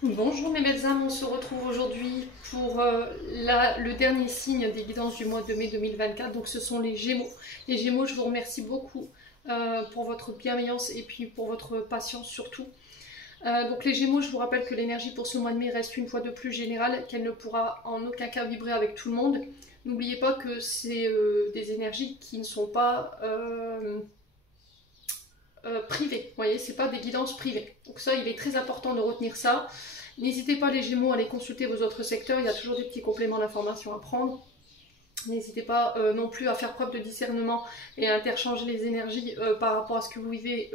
Bonjour mes belles âmes, on se retrouve aujourd'hui pour le dernier signe des guidances du mois de mai 2024, donc ce sont les Gémeaux. Les Gémeaux, je vous remercie beaucoup pour votre bienveillance et puis pour votre patience surtout. Donc les Gémeaux, je vous rappelle que l'énergie pour ce mois de mai reste une fois de plus générale, qu'elle ne pourra en aucun cas vibrer avec tout le monde. N'oubliez pas que c'est des énergies qui ne sont pas privées, vous voyez, c'est pas des guidances privées. Donc ça, il est très important de retenir ça. N'hésitez pas les Gémeaux à aller consulter vos autres secteurs, il y a toujours des petits compléments d'informations à prendre. N'hésitez pas non plus à faire preuve de discernement et à interchanger les énergies par rapport à ce que vous vivez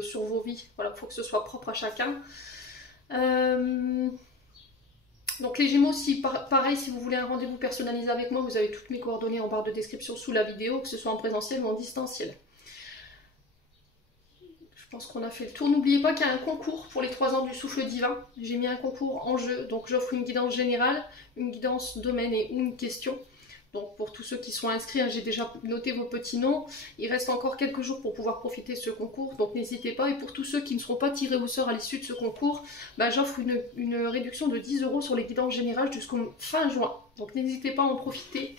sur vos vies. Voilà, il faut que ce soit propre à chacun. Donc les Gémeaux, pareil, si vous voulez un rendez-vous personnalisé avec moi, vous avez toutes mes coordonnées en barre de description sous la vidéo, que ce soit en présentiel ou en distanciel. Je pense qu'on a fait le tour. N'oubliez pas qu'il y a un concours pour les 3 ans du souffle divin. J'ai mis un concours en jeu, donc j'offre une guidance générale, une guidance domaine et une question. Donc pour tous ceux qui sont inscrits, j'ai déjà noté vos petits noms. Il reste encore quelques jours pour pouvoir profiter de ce concours, donc n'hésitez pas. Et pour tous ceux qui ne seront pas tirés au sort à l'issue de ce concours, j'offre une réduction de 10 € sur les guidances générales jusqu'au fin juin. Donc n'hésitez pas à en profiter.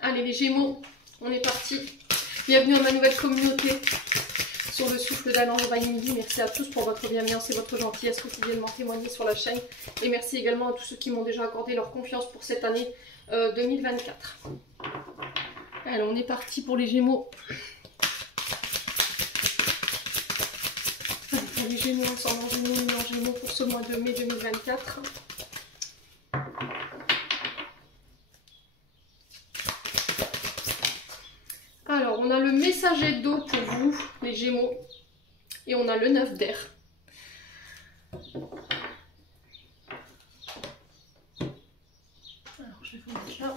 Allez les Gémeaux, on est parti. Bienvenue à ma nouvelle communauté sur le souffle d'Alain Midi. Merci à tous pour votre bienveillance et votre gentillesse quotidiennement témoignée sur la chaîne. Et merci également à tous ceux qui m'ont déjà accordé leur confiance pour cette année 2024. Alors on est parti pour les Gémeaux. Les Gémeaux, ascendant Gémeaux, Lune en Gémeaux pour ce mois de mai 2024. Alors on a le messager d'eau pour vous, les Gémeaux, et on a le 9 d'air. Alors je vais vous mettre là.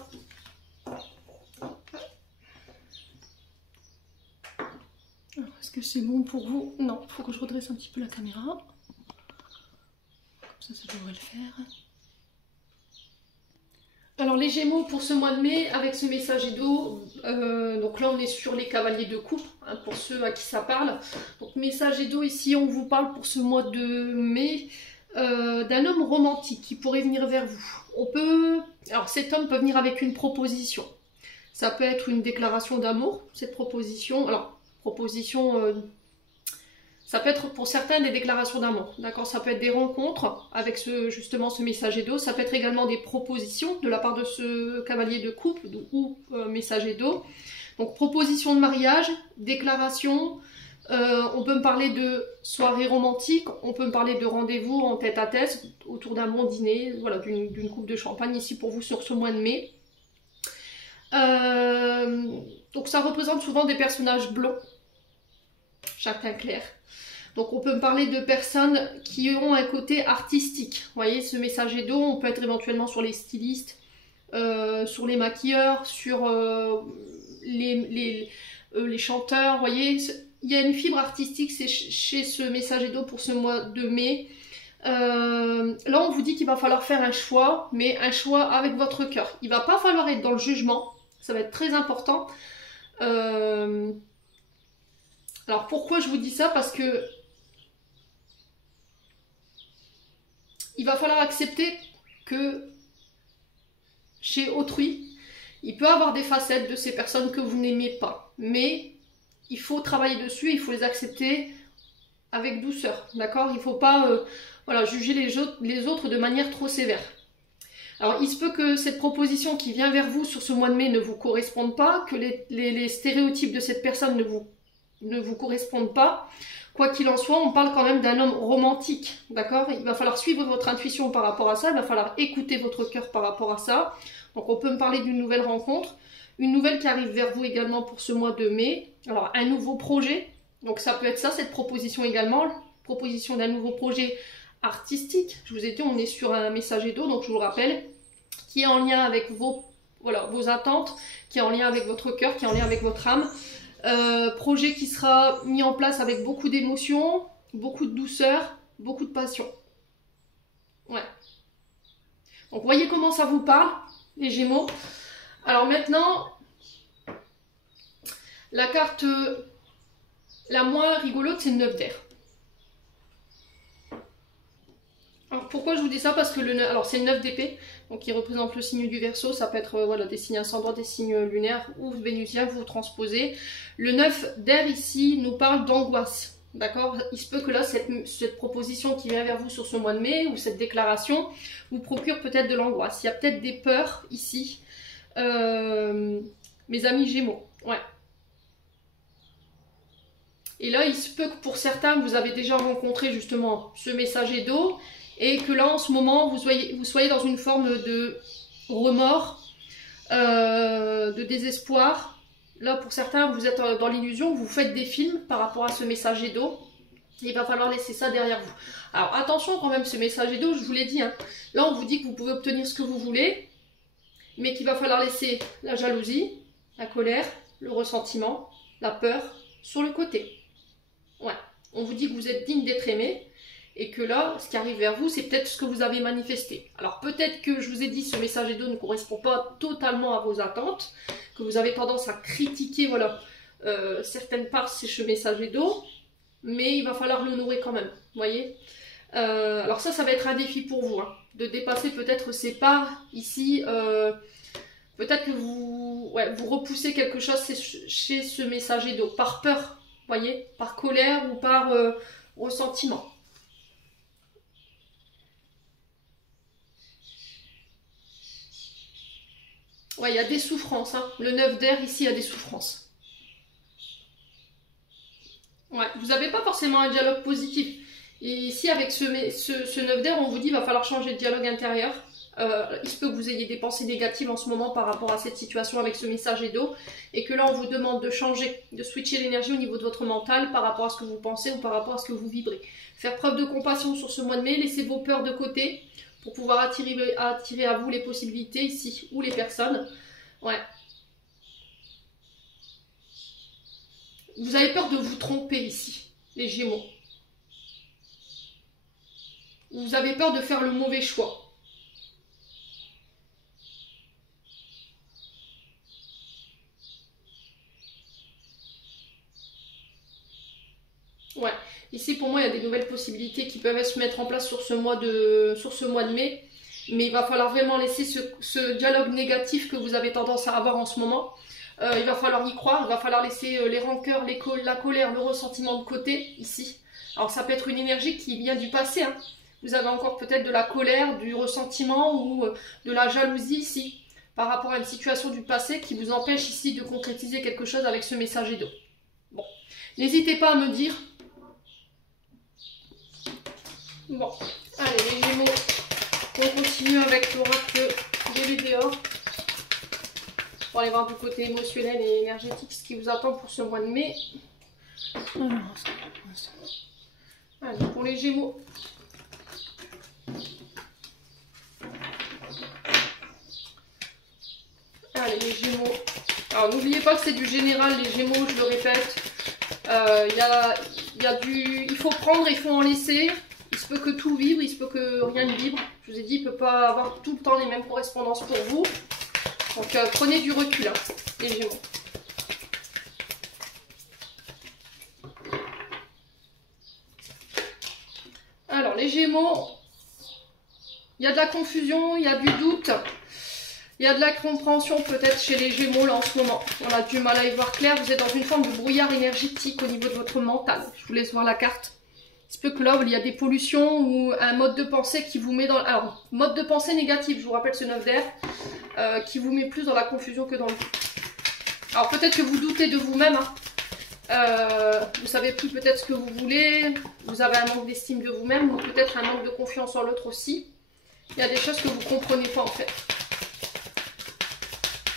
Alors est-ce que c'est bon pour vous? Non, il faut que je redresse un petit peu la caméra. Comme ça devrait le faire. Alors les Gémeaux pour ce mois de mai avec ce messager d'eau, donc là on est sur les cavaliers de coupe, pour ceux à qui ça parle. Donc messager d'eau ici on vous parle pour ce mois de mai d'un homme romantique qui pourrait venir vers vous. Alors cet homme peut venir avec une proposition. Ça peut être une déclaration d'amour, cette proposition. Alors ça peut être pour certains des déclarations d'amour, d'accord? Ça peut être des rencontres avec justement ce messager d'eau. Ça peut être également des propositions de la part de ce cavalier de coupe ou messager d'eau. Donc proposition de mariage, déclaration. On peut me parler de soirée romantique. On peut me parler de rendez-vous en tête-à-tête autour d'un bon dîner, voilà, d'une coupe de champagne ici pour vous sur ce mois de mai. Donc ça représente souvent des personnages blonds, châtain clair. Donc on peut me parler de personnes qui ont un côté artistique. Vous voyez, ce messager d'eau, on peut être éventuellement sur les stylistes, sur les maquilleurs, sur les chanteurs. Vous voyez, il y a une fibre artistique chez ce messager d'eau pour ce mois de mai. Là, on vous dit qu'il va falloir faire un choix, mais un choix avec votre cœur. Il ne va pas falloir être dans le jugement, ça va être très important. Alors pourquoi je vous dis ça? Parce que il va falloir accepter que chez autrui, il peut avoir des facettes de ces personnes que vous n'aimez pas. Mais il faut travailler dessus, il faut les accepter avec douceur, d'accord? Il ne faut pas voilà, juger les autres de manière trop sévère. Alors il se peut que cette proposition qui vient vers vous sur ce mois de mai ne vous corresponde pas, que les stéréotypes de cette personne ne vous correspondent pas. Quoi qu'il en soit, on parle quand même d'un homme romantique, d'accord? Il va falloir suivre votre intuition par rapport à ça, il va falloir écouter votre cœur par rapport à ça. Donc on peut me parler d'une nouvelle rencontre, une nouvelle qui arrive vers vous également pour ce mois de mai. Alors un nouveau projet, donc ça peut être ça, cette proposition également, proposition d'un nouveau projet artistique. Je vous ai dit, on est sur un messager d'eau, donc je vous le rappelle, qui est en lien avec vos attentes, qui est en lien avec votre cœur, qui est en lien avec votre âme. Projet qui sera mis en place avec beaucoup d'émotion, beaucoup de douceur, beaucoup de passion. Ouais. Donc voyez comment ça vous parle, les Gémeaux. Alors maintenant, la carte la moins rigolote, c'est le 9 d'air. pourquoi je vous dis ça? Parce que alors c'est le 9 d'épée, donc qui représente le signe du Verseau, ça peut être voilà, des signes ascendants, des signes lunaires ou vénusiens, vous transposez. Le 9 d'air ici nous parle d'angoisse. D'accord? Il se peut que là, cette proposition qui vient vers vous sur ce mois de mai, ou cette déclaration, vous procure peut-être de l'angoisse. Il y a peut-être des peurs ici. Mes amis Gémeaux, ouais. Et là, il se peut que pour certains, vous avez déjà rencontré justement ce messager d'eau, et que là, en ce moment, vous soyez dans une forme de remords, de désespoir. Là, pour certains, vous êtes dans l'illusion, vous faites des films par rapport à ce messager d'eau. Il va falloir laisser ça derrière vous. Alors, attention quand même, ce messager d'eau, je vous l'ai dit. Hein, là, on vous dit que vous pouvez obtenir ce que vous voulez, mais qu'il va falloir laisser la jalousie, la colère, le ressentiment, la peur sur le côté. Ouais, on vous dit que vous êtes digne d'être aimé, et que là, ce qui arrive vers vous, c'est peut-être ce que vous avez manifesté. Alors peut-être que je vous ai dit ce messager d'eau ne correspond pas totalement à vos attentes, que vous avez tendance à critiquer voilà, certaines parts de ce messager d'eau, mais il va falloir l'honorer quand même, vous voyez. Alors ça va être un défi pour vous, hein, de dépasser peut-être ces parts ici, peut-être que vous repoussez quelque chose chez ce messager d'eau, par peur, vous voyez, par colère ou par ressentiment. Ouais, il y a des souffrances. Hein. Le 9 d'air, ici, il y a des souffrances. Ouais, vous n'avez pas forcément un dialogue positif. Et ici, avec ce 9 d'air, on vous dit qu'il va falloir changer de dialogue intérieur. Il se peut que vous ayez des pensées négatives en ce moment par rapport à cette situation avec ce messager d'eau. Et que là, on vous demande de changer, de switcher l'énergie au niveau de votre mental par rapport à ce que vous pensez ou par rapport à ce que vous vibrez. Faire preuve de compassion sur ce mois de mai, laissez vos peurs de côté, pour pouvoir attirer à vous les possibilités ici, ou les personnes. Ouais. Vous avez peur de vous tromper ici, les Gémeaux. Vous avez peur de faire le mauvais choix. Ouais. Ici, pour moi, il y a des nouvelles possibilités qui peuvent se mettre en place sur ce mois de mai. Mais il va falloir vraiment laisser ce dialogue négatif que vous avez tendance à avoir en ce moment. Il va falloir y croire, il va falloir laisser les rancœurs, la colère, le ressentiment de côté, ici. Alors ça peut être une énergie qui vient du passé. Hein. Vous avez encore peut-être de la colère, du ressentiment ou de la jalousie ici, par rapport à une situation du passé qui vous empêche ici de concrétiser quelque chose avec ce messager d'eau. Bon, n'hésitez pas à me dire. Bon, allez les Gémeaux, on continue avec l'oracle des Météores pour aller voir du côté émotionnel et énergétique ce qui vous attend pour ce mois de mai. Alors, allez, pour les Gémeaux. Allez les Gémeaux. Alors n'oubliez pas que c'est du général les Gémeaux, je le répète. Il faut prendre, il faut en laisser. Il se peut que tout vibre, il se peut que rien ne vibre. Je vous ai dit, il ne peut pas avoir tout le temps les mêmes correspondances pour vous. Donc prenez du recul, hein, les Gémeaux. Alors les Gémeaux, il y a de la confusion, il y a du doute. Il y a de la compréhension peut-être chez les Gémeaux là en ce moment. On a du mal à y voir clair. Vous êtes dans une forme de brouillard énergétique au niveau de votre mental. Je vous laisse voir la carte. Il se peut que là, il y a des pollutions ou un mode de pensée qui vous met dans... Alors, mode de pensée négatif, je vous rappelle ce 9 d'air, qui vous met plus dans la confusion que dans le doute. Alors, peut-être que vous doutez de vous-même. Hein. Vous savez plus peut-être ce que vous voulez. Vous avez un manque d'estime de vous-même ou peut-être un manque de confiance en l'autre aussi. Il y a des choses que vous ne comprenez pas en fait.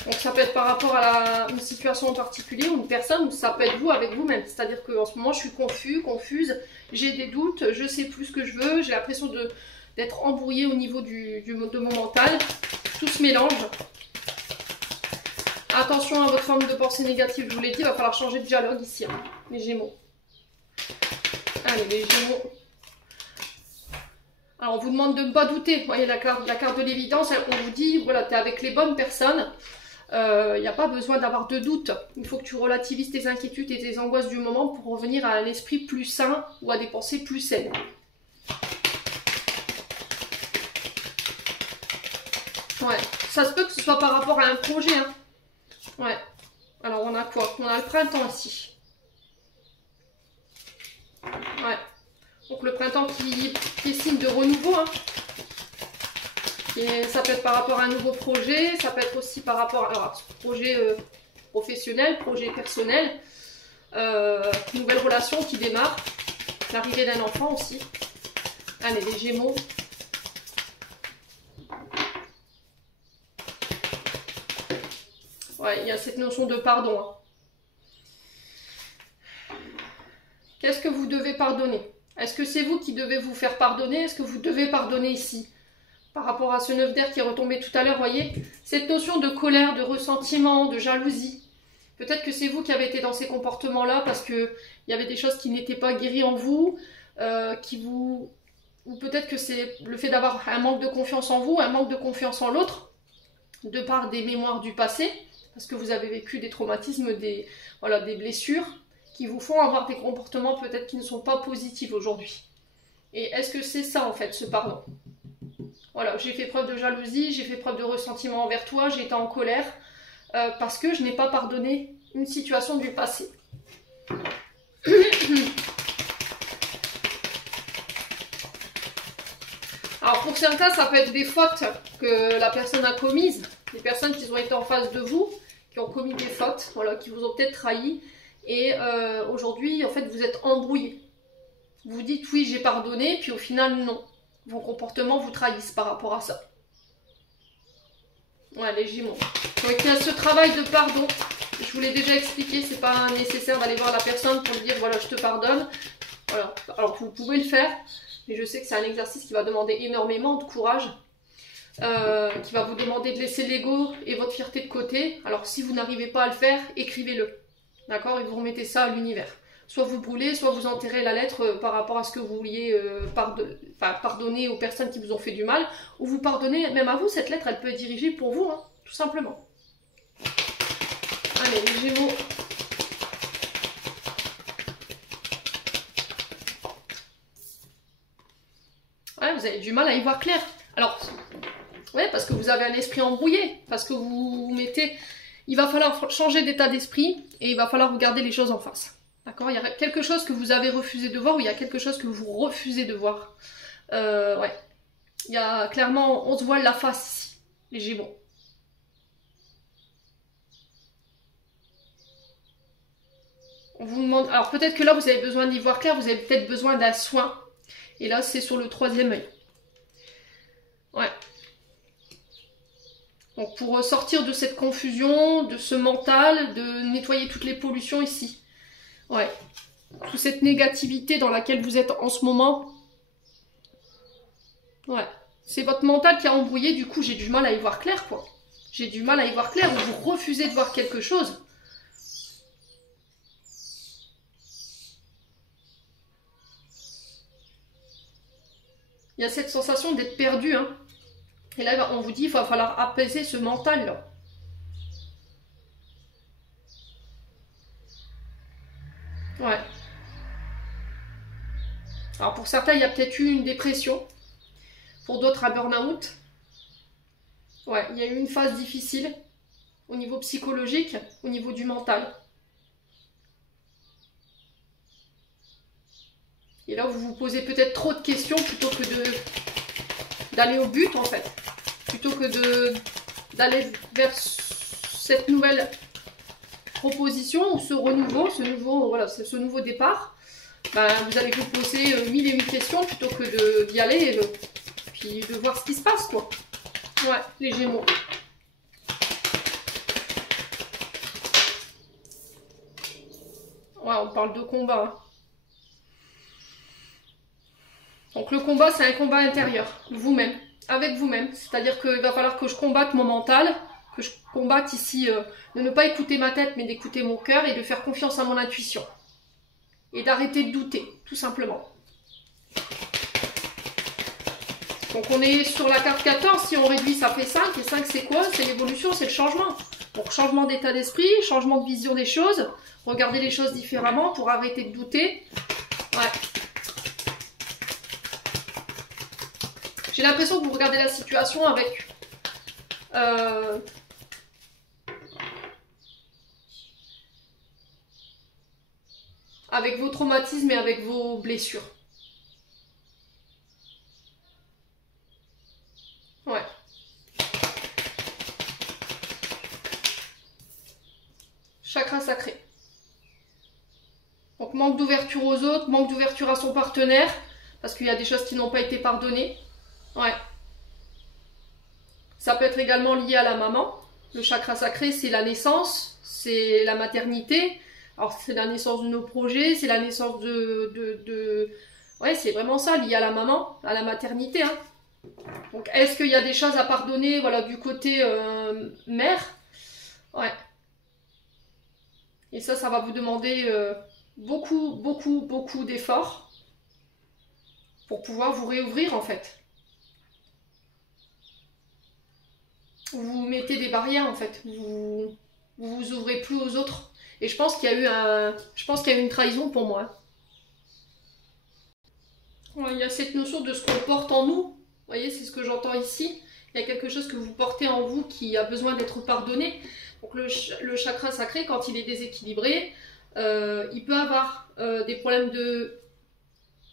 Donc ça peut être par rapport à une situation en particulier ou une personne, ou ça peut être vous avec vous-même. C'est-à-dire qu'en ce moment je suis confuse, j'ai des doutes, je sais plus ce que je veux, j'ai l'impression d'être embrouillée au niveau de mon mental. Tout se mélange. Attention à votre forme de pensée négative, je vous l'ai dit, il va falloir changer de dialogue ici, hein, les Gémeaux. Allez les Gémeaux. Alors on vous demande de ne pas douter, vous voyez la carte de l'évidence, on vous dit, voilà, tu es avec les bonnes personnes. Il n'y a pas besoin d'avoir de doute. Il faut que tu relativises tes inquiétudes et tes angoisses du moment pour revenir à un esprit plus sain ou à des pensées plus saines. Ouais, ça se peut que ce soit par rapport à un projet. Hein. Ouais. Alors on a quoi? On a le printemps ici. Ouais. Donc le printemps qui est signe de renouveau. Hein. Et ça peut être par rapport à un nouveau projet, ça peut être aussi par rapport à projet professionnel, projet personnel, nouvelle relation qui démarre, l'arrivée d'un enfant aussi. Allez, les Gémeaux. Ouais, il y a cette notion de pardon. Hein. Qu'est-ce que vous devez pardonner? Est-ce que c'est vous qui devez vous faire pardonner? Est-ce que vous devez pardonner ici? Par rapport à ce 9 d'air qui est retombé tout à l'heure, voyez, cette notion de colère, de ressentiment, de jalousie. Peut-être que c'est vous qui avez été dans ces comportements-là parce qu'il y avait des choses qui n'étaient pas guéries en vous, ou peut-être que c'est le fait d'avoir un manque de confiance en vous, un manque de confiance en l'autre, de par des mémoires du passé, parce que vous avez vécu des traumatismes, des blessures, qui vous font avoir des comportements peut-être qui ne sont pas positifs aujourd'hui. Et est-ce que c'est ça en fait, ce pardon? Voilà, j'ai fait preuve de jalousie, j'ai fait preuve de ressentiment envers toi, j'ai été en colère, parce que je n'ai pas pardonné une situation du passé. Alors pour certains, ça peut être des fautes que la personne a commises, des personnes qui ont été en face de vous, qui ont commis des fautes, voilà, qui vous ont peut-être trahi, et aujourd'hui, en fait, vous êtes embrouillé. Vous dites oui, j'ai pardonné, puis au final, non. Vos comportements vous trahissent par rapport à ça. Ouais, les Gémeaux. Donc il y a ce travail de pardon. Je vous l'ai déjà expliqué, c'est pas nécessaire d'aller voir la personne pour lui dire voilà, je te pardonne. Voilà. Alors vous pouvez le faire, mais je sais que c'est un exercice qui va demander énormément de courage, qui va vous demander de laisser l'ego et votre fierté de côté. Alors si vous n'arrivez pas à le faire, écrivez-le. D'accord? Et vous remettez ça à l'univers. Soit vous brûlez, soit vous enterrez la lettre par rapport à ce que vous vouliez pardonner aux personnes qui vous ont fait du mal, ou vous pardonnez même à vous. Cette lettre, elle peut être dirigée pour vous, hein, tout simplement. Allez, les Gémeaux. Ouais, vous avez du mal à y voir clair. Alors, ouais, parce que vous avez un esprit embrouillé, parce que vous mettez... Il va falloir changer d'état d'esprit, et il va falloir regarder les choses en face. D'accord? Il y a quelque chose que vous avez refusé de voir, ou il y a quelque chose que vous refusez de voir. Ouais. Il y a clairement, on se voile la face ici, les Gémeaux. On vous demande, alors peut-être que là vous avez besoin d'y voir clair, vous avez peut-être besoin d'un soin. Et là c'est sur le 3e œil. Ouais. Donc pour sortir de cette confusion, de ce mental, de nettoyer toutes les pollutions ici. Ouais. Toute cette négativité dans laquelle vous êtes en ce moment. Ouais. C'est votre mental qui a embrouillé, du coup j'ai du mal à y voir clair, quoi. J'ai du mal à y voir clair, ou vous refusez de voir quelque chose. Il y a cette sensation d'être perdu, hein. Et là, on vous dit, il va falloir apaiser ce mental-là. Ouais. Alors pour certains, il y a peut-être eu une dépression. Pour d'autres, un burn-out. Ouais, il y a eu une phase difficile au niveau psychologique, au niveau du mental. Et là, vous vous posez peut-être trop de questions plutôt que d'aller au but, en fait. Plutôt que d'aller vers cette nouvelle proposition, ou ce renouveau, ce nouveau départ. Ben, vous allez vous poser 1001 questions plutôt que d'y aller, puis de voir ce qui se passe, quoi. Ouais, les Gémeaux. Ouais, on parle de combat, hein. Donc le combat, c'est un combat intérieur, vous-même, avec vous-même. C'est-à-dire qu'il va falloir que je combatte mon mental, que je combatte ici de ne pas écouter ma tête, mais d'écouter mon cœur et de faire confiance à mon intuition. Et d'arrêter de douter, tout simplement. Donc on est sur la carte 14, si on réduit, ça fait 5. Et 5, c'est quoi? C'est l'évolution, c'est le changement. Donc changement d'état d'esprit, changement de vision des choses, regarder les choses différemment pour arrêter de douter. Ouais. J'ai l'impression que vous regardez la situation avec euh, avec vos traumatismes et avec vos blessures. Ouais. Chakra sacré. Donc manque d'ouverture aux autres, manque d'ouverture à son partenaire, parce qu'il y a des choses qui n'ont pas été pardonnées. Ouais. Ça peut être également lié à la maman. Le chakra sacré, c'est la naissance, c'est la maternité. Alors c'est la naissance de nos projets, c'est la naissance Ouais, c'est vraiment ça, lié à la maman, à la maternité. Hein. Donc est-ce qu'il y a des choses à pardonner, voilà, du côté mère? Ouais. Et ça va vous demander beaucoup d'efforts pour pouvoir vous réouvrir en fait. Vous mettez des barrières en fait, vous ouvrez plus aux autres. Et je pense qu'il y a eu une trahison pour moi. Ouais, il y a cette notion de ce qu'on porte en nous. Vous voyez, c'est ce que j'entends ici. Il y a quelque chose que vous portez en vous qui a besoin d'être pardonné. Donc le chakra sacré, quand il est déséquilibré, il peut avoir des problèmes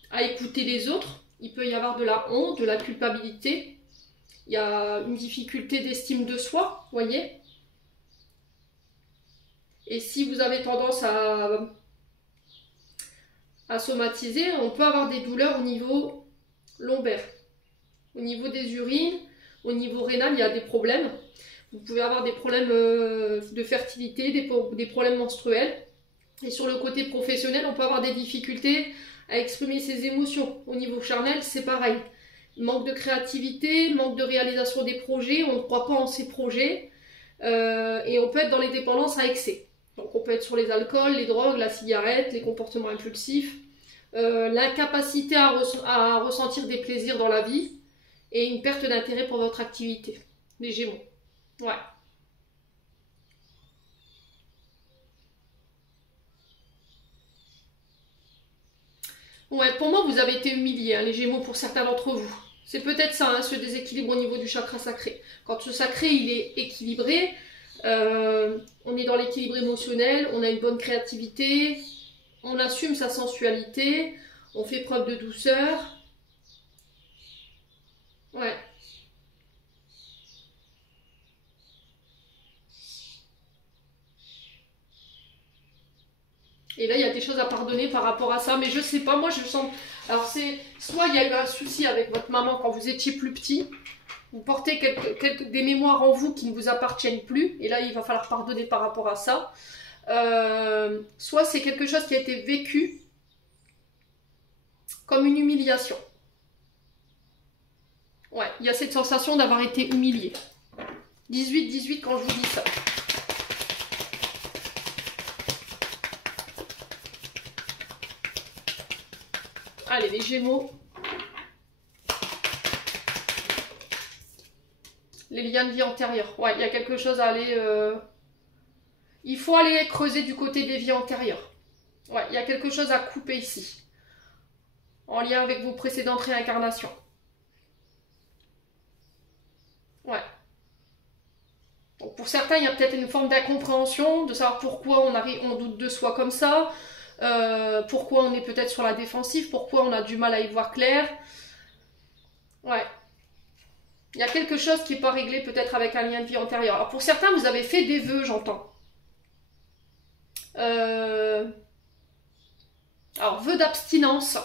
à écouter les autres. Il peut y avoir de la honte, de la culpabilité. Il y a une difficulté d'estime de soi, vous voyez. Et si vous avez tendance à somatiser, on peut avoir des douleurs au niveau lombaire. Au niveau des urines, au niveau rénal, il y a des problèmes. Vous pouvez avoir des problèmes de fertilité, des problèmes menstruels. Et sur le côté professionnel, on peut avoir des difficultés à exprimer ses émotions. Au niveau charnel, c'est pareil. Manque de créativité, manque de réalisation des projets, on ne croit pas en ses projets. Et on peut être dans les dépendances à excès. Donc on peut être sur les alcools, les drogues, la cigarette, les comportements impulsifs. L'incapacité à ressentir des plaisirs dans la vie. Et une perte d'intérêt pour votre activité. Les Gémeaux. Ouais. Ouais, pour moi, vous avez été humiliés, hein, les Gémeaux, pour certains d'entre vous. C'est peut-être ça, hein, ce déséquilibre au niveau du chakra sacré. Quand ce sacré, il est équilibré, on est dans l'équilibre émotionnel, on a une bonne créativité, on assume sa sensualité, on fait preuve de douceur. Ouais. Et là, il y a des choses à pardonner par rapport à ça. Mais je sais pas, moi, je sens... Alors, c'est... Soit il y a eu un souci avec votre maman quand vous étiez plus petit. Vous portez des mémoires en vous qui ne vous appartiennent plus. Et là, il va falloir pardonner par rapport à ça. Soit c'est quelque chose qui a été vécu comme une humiliation. Ouais, il y a cette sensation d'avoir été humilié. 18 quand je vous dis ça. Allez, les Gémeaux. Les liens de vie antérieures. Ouais, il y a quelque chose à aller... Il faut aller creuser du côté des vies antérieures. Ouais, il y a quelque chose à couper ici. En lien avec vos précédentes réincarnations. Ouais. Donc pour certains, il y a peut-être une forme d'incompréhension, de savoir pourquoi on doute de soi comme ça, pourquoi on est peut-être sur la défensive, pourquoi on a du mal à y voir clair. Ouais. Il y a quelque chose qui n'est pas réglé peut-être avec un lien de vie antérieur. Alors pour certains, vous avez fait des vœux, j'entends. Alors, vœux d'abstinence.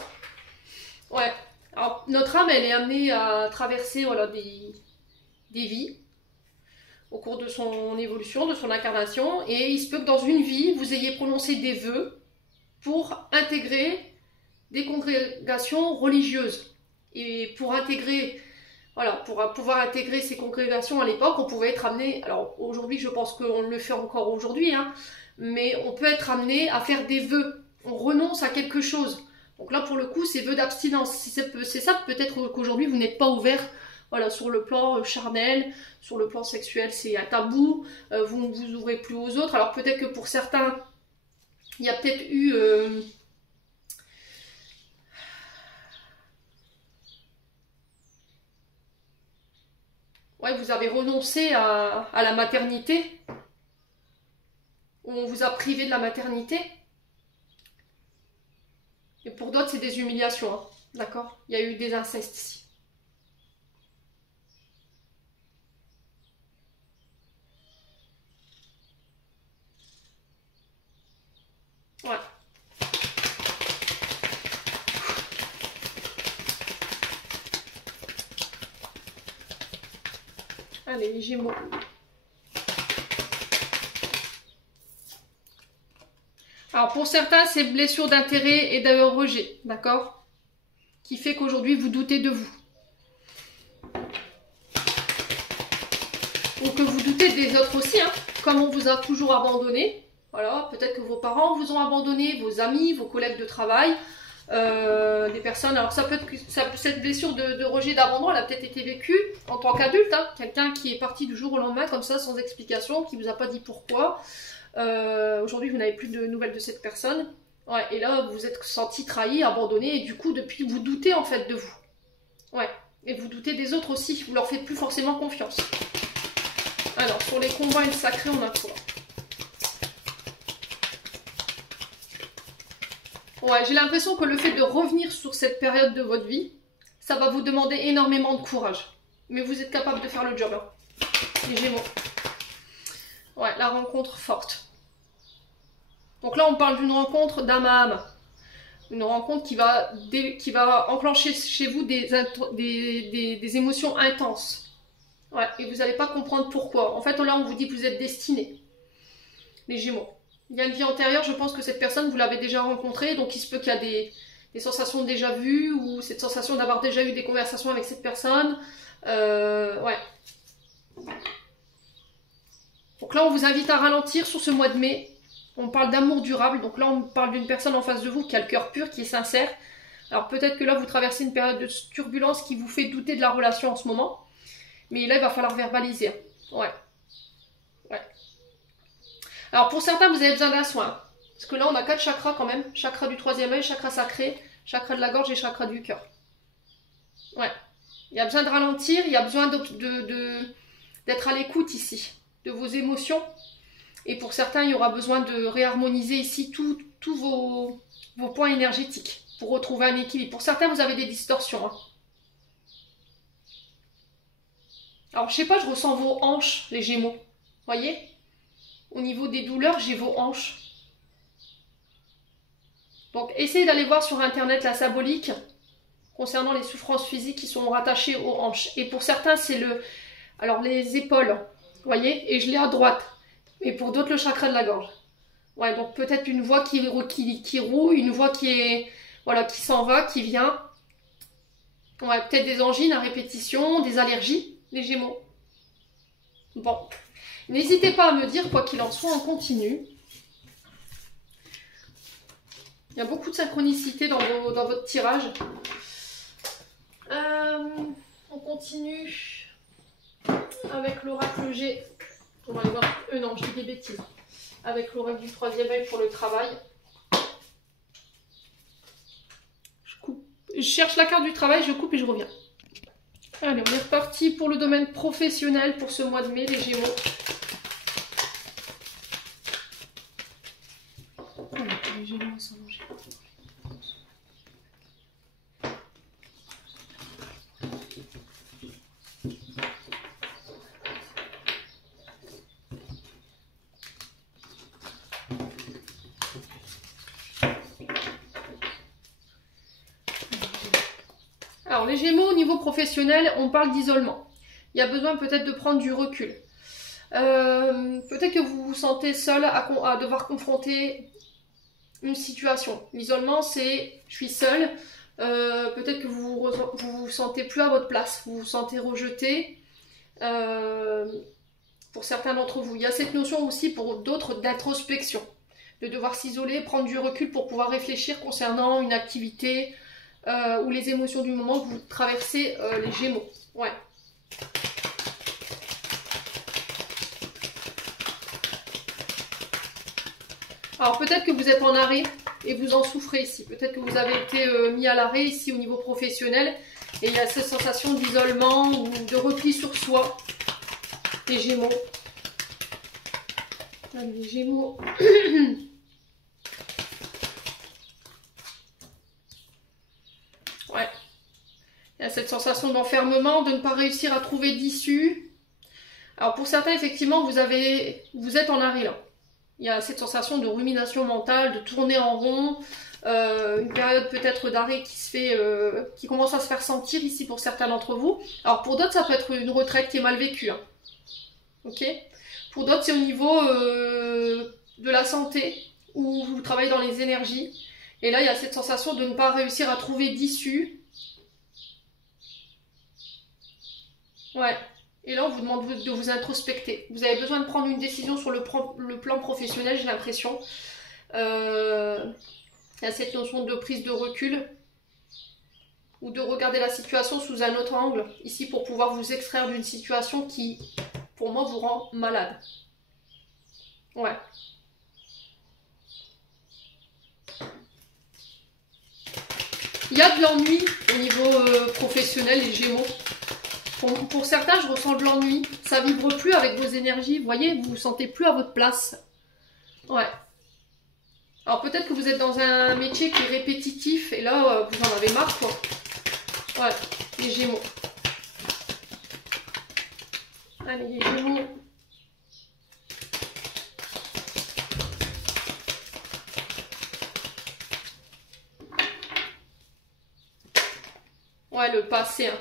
Ouais. Alors, notre âme, elle est amenée à traverser voilà, des vies au cours de son évolution, de son incarnation. Et il se peut que dans une vie, vous ayez prononcé des vœux pour intégrer des congrégations religieuses. Et pour intégrer, voilà, pour pouvoir intégrer ces congrégations à l'époque, on pouvait être amené, alors aujourd'hui je pense qu'on le fait encore aujourd'hui, hein, mais on peut être amené à faire des vœux. On renonce à quelque chose. Donc là pour le coup c'est vœux d'abstinence. C'est ça peut-être qu'aujourd'hui vous n'êtes pas ouvert. Voilà, sur le plan charnel, sur le plan sexuel, c'est un tabou, vous ne vous ouvrez plus aux autres. Alors peut-être que pour certains, il y a peut-être eu... Ouais, vous avez renoncé à la maternité. Ou on vous a privé de la maternité. Et pour d'autres, c'est des humiliations. Hein. D'accord? Il y a eu des incestes ici. Ouais. Allez, les Gémeaux. Alors pour certains, c'est blessure d'intérêt et de rejet, d'accord? Qui fait qu'aujourd'hui, vous doutez de vous. Ou que vous doutez des autres aussi, hein. Comme on vous a toujours abandonné. Voilà, peut-être que vos parents vous ont abandonné, vos amis, vos collègues de travail, des personnes. Alors ça peut être cette blessure de rejet, d'abandon, elle a peut-être été vécue en tant qu'adulte, hein. Quelqu'un qui est parti du jour au lendemain comme ça, sans explication, qui vous a pas dit pourquoi. Aujourd'hui, vous n'avez plus de nouvelles de cette personne. Ouais, et là, vous vous êtes senti trahi, abandonné, et du coup, depuis, vous doutez en fait de vous. Ouais, et vous doutez des autres aussi, vous leur faites plus forcément confiance. Alors, pour les combats et le sacré, on a quoi? Ouais, j'ai l'impression que le fait de revenir sur cette période de votre vie, ça va vous demander énormément de courage. Mais vous êtes capable de faire le job, hein. Les Gémeaux. Ouais, la rencontre forte. Donc là, on parle d'une rencontre d'âme à âme. Une rencontre qui va enclencher chez vous des émotions intenses. Ouais, et vous n'allez pas comprendre pourquoi. En fait, là, on vous dit que vous êtes destinés. Les Gémeaux. Il y a une vie antérieure, je pense que cette personne, vous l'avez déjà rencontrée, donc il se peut qu'il y a des sensations déjà vues, ou cette sensation d'avoir déjà eu des conversations avec cette personne. Ouais. Donc là, on vous invite à ralentir sur ce mois de mai. On parle d'amour durable, donc là, on parle d'une personne en face de vous qui a le cœur pur, qui est sincère. Alors peut-être que là, vous traversez une période de turbulence qui vous fait douter de la relation en ce moment. Mais là, il va falloir verbaliser. Ouais. Ouais. Alors pour certains, vous avez besoin d'un soin. Parce que là, on a 4 chakras quand même. Chakra du troisième œil, chakra sacré, chakra de la gorge et chakra du cœur. Ouais. Il y a besoin de ralentir, il y a besoin d'être à l'écoute ici, de vos émotions. Et pour certains, il y aura besoin de réharmoniser ici tous vos points énergétiques pour retrouver un équilibre. Pour certains, vous avez des distorsions. Hein. Alors, je sais pas, je ressens vos hanches, les Gémeaux. Voyez? Au niveau des douleurs, j'ai vos hanches. Donc, essayez d'aller voir sur Internet la symbolique concernant les souffrances physiques qui sont rattachées aux hanches. Et pour certains, c'est les épaules. Voyez? Et je l'ai à droite. Et pour d'autres, le chakra de la gorge. Ouais, donc peut-être une voix qui rouille, une voix qui s'en va, qui vient. Ouais, peut-être des angines à répétition, des allergies, les Gémeaux. Bon. N'hésitez pas à me dire, quoi qu'il en soit, on continue. Il y a beaucoup de synchronicité dans votre tirage. On continue avec l'oracle G. On va aller voir. Non, je dis des bêtises. Avec l'oracle du troisième œil pour le travail. Je cherche la carte du travail, je coupe et je reviens. Allez, on est reparti pour le domaine professionnel pour ce mois de mai, les Gémeaux. Les Gémeaux sont mangés. Alors les Gémeaux, au niveau professionnel, on parle d'isolement. Il y a besoin peut-être de prendre du recul. Peut-être que vous vous sentez seul à devoir confronter une situation. L'isolement, c'est je suis seul. Peut-être que vous vous sentez plus à votre place. Vous vous sentez rejeté. Pour certains d'entre vous. Il y a cette notion aussi pour d'autres d'introspection. De devoir s'isoler, prendre du recul pour pouvoir réfléchir concernant une activité ou les émotions du moment que vous traversez, les Gémeaux. Ouais. Alors peut-être que vous êtes en arrêt et vous en souffrez ici. Peut-être que vous avez été mis à l'arrêt ici au niveau professionnel Et il y a cette sensation d'isolement ou de repli sur soi. Les Gémeaux. Allez, les Gémeaux. Ouais. Il y a cette sensation d'enfermement, de ne pas réussir à trouver d'issue. Alors pour certains, effectivement, vous êtes en arrêt là. Il y a cette sensation de rumination mentale, de tourner en rond, une période peut-être d'arrêt qui commence à se faire sentir ici pour certains d'entre vous. Alors pour d'autres, ça peut être une retraite qui est mal vécue. Hein. Ok. Pour d'autres, c'est au niveau de la santé, où vous travaillez dans les énergies. Et là, il y a cette sensation de ne pas réussir à trouver d'issue. Ouais. Et là, on vous demande de vous introspecter. Vous avez besoin de prendre une décision sur le plan professionnel, j'ai l'impression. Il y a cette notion de prise de recul ou de regarder la situation sous un autre angle, ici pour pouvoir vous extraire d'une situation qui, pour moi, vous rend malade. Ouais. Il y a de l'ennui au niveau professionnel, les Gémeaux. Pour certains, je ressens de l'ennui. Ça vibre plus avec vos énergies. Vous voyez, vous vous sentez plus à votre place. Ouais. Alors peut-être que vous êtes dans un métier qui est répétitif et là, vous en avez marre, quoi. Ouais, les Gémeaux. Allez, les Gémeaux. Ouais, le passé, hein.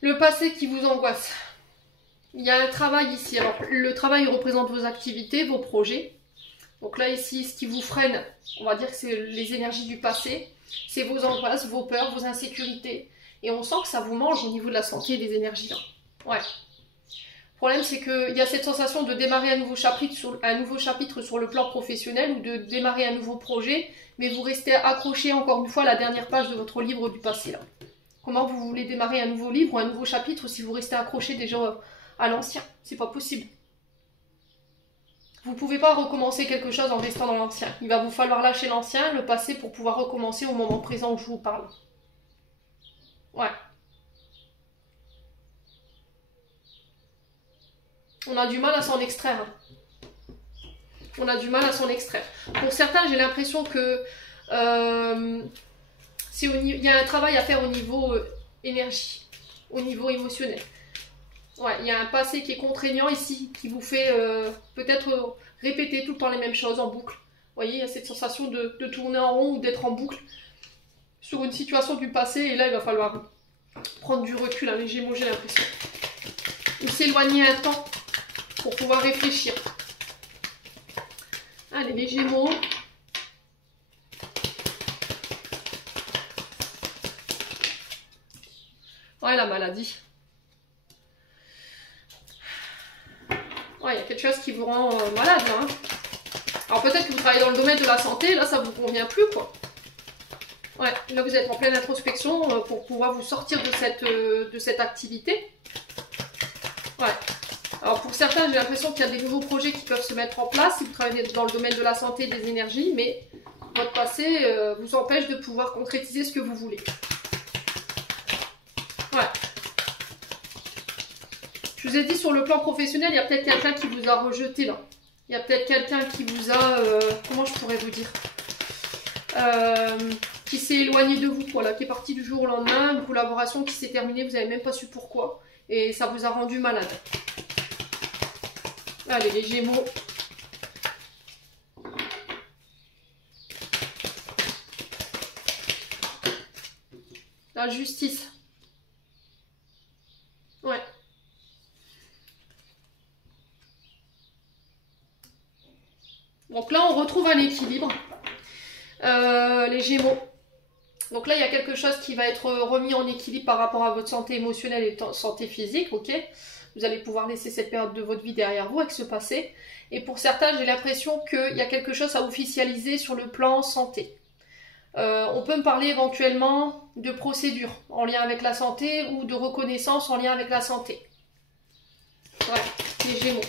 Le passé qui vous angoisse. Il y a un travail ici. Alors, le travail représente vos activités, vos projets. Donc là, ici, ce qui vous freine, on va dire que c'est les énergies du passé. C'est vos angoisses, vos peurs, vos insécurités. Et on sent que ça vous mange au niveau de la santé et des énergies. Là. Ouais. Le problème, c'est qu'il y a cette sensation de démarrer un nouveau chapitre sur le plan professionnel ou de démarrer un nouveau projet, mais vous restez accroché encore une fois à la dernière page de votre livre du passé. Là. Comment vous voulez démarrer un nouveau livre ou un nouveau chapitre si vous restez accroché déjà à l'ancien? C'est pas possible. Vous ne pouvez pas recommencer quelque chose en restant dans l'ancien. Il va vous falloir lâcher l'ancien, le passé, pour pouvoir recommencer au moment présent où je vous parle. Ouais. On a du mal à s'en extraire. On a du mal à s'en extraire. Pour certains, j'ai l'impression que il y a un travail à faire au niveau énergie, au niveau émotionnel. Ouais, il y a un passé qui est contraignant ici, qui vous fait peut-être répéter tout le temps les mêmes choses en boucle. Vous voyez, il y a cette sensation de tourner en rond ou d'être en boucle sur une situation du passé. Et là, il va falloir prendre du recul, hein, les Gémeaux, j'ai l'impression. Ou s'éloigner un temps pour pouvoir réfléchir. Allez, les Gémeaux. Ouais, la maladie. Ouais, il y a quelque chose qui vous rend malade, là. Hein. Alors peut-être que vous travaillez dans le domaine de la santé, là, ça vous convient plus, quoi. Ouais, là, vous êtes en pleine introspection pour pouvoir vous sortir de cette activité. Ouais. Alors pour certains, j'ai l'impression qu'il y a des nouveaux projets qui peuvent se mettre en place si vous travaillez dans le domaine de la santé et des énergies, mais votre passé vous empêche de pouvoir concrétiser ce que vous voulez. Ouais. Je vous ai dit, sur le plan professionnel, il y a peut-être quelqu'un qui vous a rejeté là. Il y a peut-être quelqu'un qui vous a... comment je pourrais vous dire qui s'est éloigné de vous, voilà, qui est parti du jour au lendemain, une collaboration qui s'est terminée, vous n'avez même pas su pourquoi. Et ça vous a rendu malade. Allez, les Gémeaux. La justice. Ouais. Donc là, on retrouve un équilibre. Les Gémeaux. Donc là, il y a quelque chose qui va être remis en équilibre par rapport à votre santé émotionnelle et santé physique, ok? Vous allez pouvoir laisser cette période de votre vie derrière vous avec ce passé. Et pour certains, j'ai l'impression qu'il y a quelque chose à officialiser sur le plan santé. On peut me parler éventuellement de procédure en lien avec la santé ou de reconnaissance en lien avec la santé. Ouais, les Gémeaux.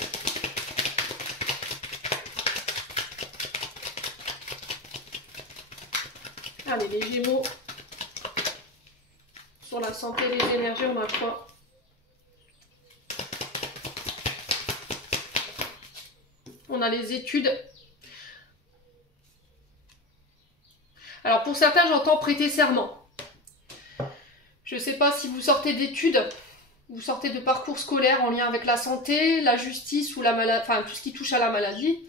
Allez, les Gémeaux. Sur la santé et les énergies, on a quoi? On a les études. Alors pour certains, j'entends prêter serment. Je ne sais pas si vous sortez d'études, vous sortez de parcours scolaire en lien avec la santé, la justice ou la maladie, enfin tout ce qui touche à la maladie.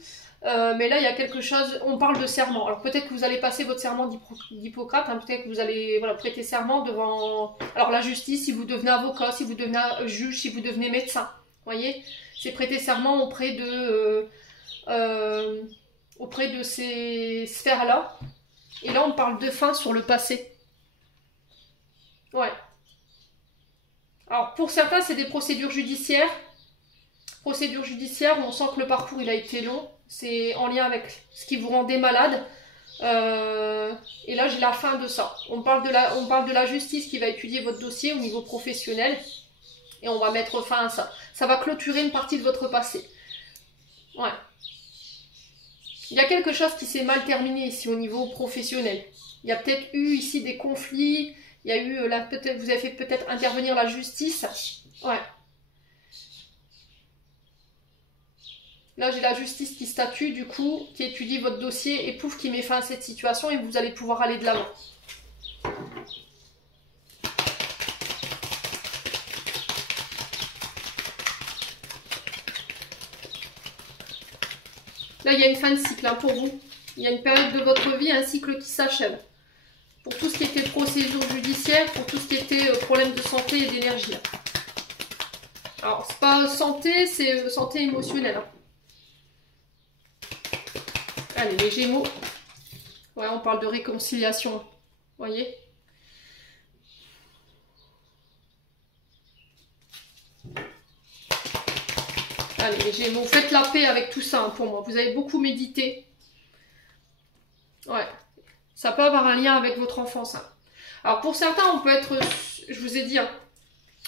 Mais là, il y a quelque chose, on parle de serment. Alors peut-être que vous allez passer votre serment d'Hippocrate, hein, peut-être que vous allez prêter serment devant la justice, si vous devenez avocat, si vous devenez juge, si vous devenez médecin. Vous voyez, c'est prêter serment auprès de ces sphères-là. Et là, on parle de fin sur le passé. Ouais. Alors, pour certains, c'est des procédures judiciaires. Procédures judiciaires, on sent que le parcours, il a été long. C'est en lien avec ce qui vous rendait malade. Et là, j'ai la fin de ça. On parle de la justice qui va étudier votre dossier au niveau professionnel. Et on va mettre fin à ça. Ça va clôturer une partie de votre passé. Ouais. Il y a quelque chose qui s'est mal terminé ici au niveau professionnel. Il y a peut-être eu ici des conflits. Il y a eu, là, peut-être, vous avez fait peut-être intervenir la justice. Ouais. Là, j'ai la justice qui statue, du coup, qui étudie votre dossier et pouf, qui met fin à cette situation et vous allez pouvoir aller de l'avant. Là, il y a une fin de cycle hein, pour vous. Il y a une période de votre vie, un cycle qui s'achève. Pour tout ce qui était procédure judiciaire, pour tout ce qui était problème de santé et d'énergie. Alors, c'est pas santé, c'est santé émotionnelle. Hein. Allez, les Gémeaux. Ouais, on parle de réconciliation. Vous voyez? Allez, les Gémeaux, faites la paix avec tout ça hein, pour moi. Vous avez beaucoup médité. Ouais. Ça peut avoir un lien avec votre enfance. Hein. Alors, pour certains, on peut être... Je vous ai dit, hein,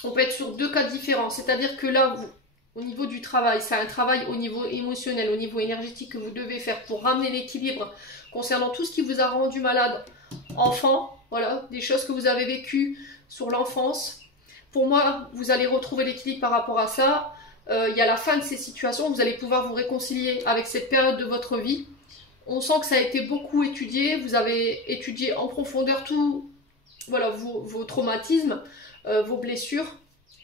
on peut être sur deux cas différents. C'est-à-dire que là, vous... Au niveau du travail, c'est un travail au niveau émotionnel, au niveau énergétique que vous devez faire pour ramener l'équilibre concernant tout ce qui vous a rendu malade, enfant, voilà, des choses que vous avez vécues sur l'enfance. Pour moi, vous allez retrouver l'équilibre par rapport à ça. Il y a la fin de ces situations, vous allez pouvoir vous réconcilier avec cette période de votre vie. On sent que ça a été beaucoup étudié, vous avez étudié en profondeur tout, voilà, vos traumatismes, vos blessures,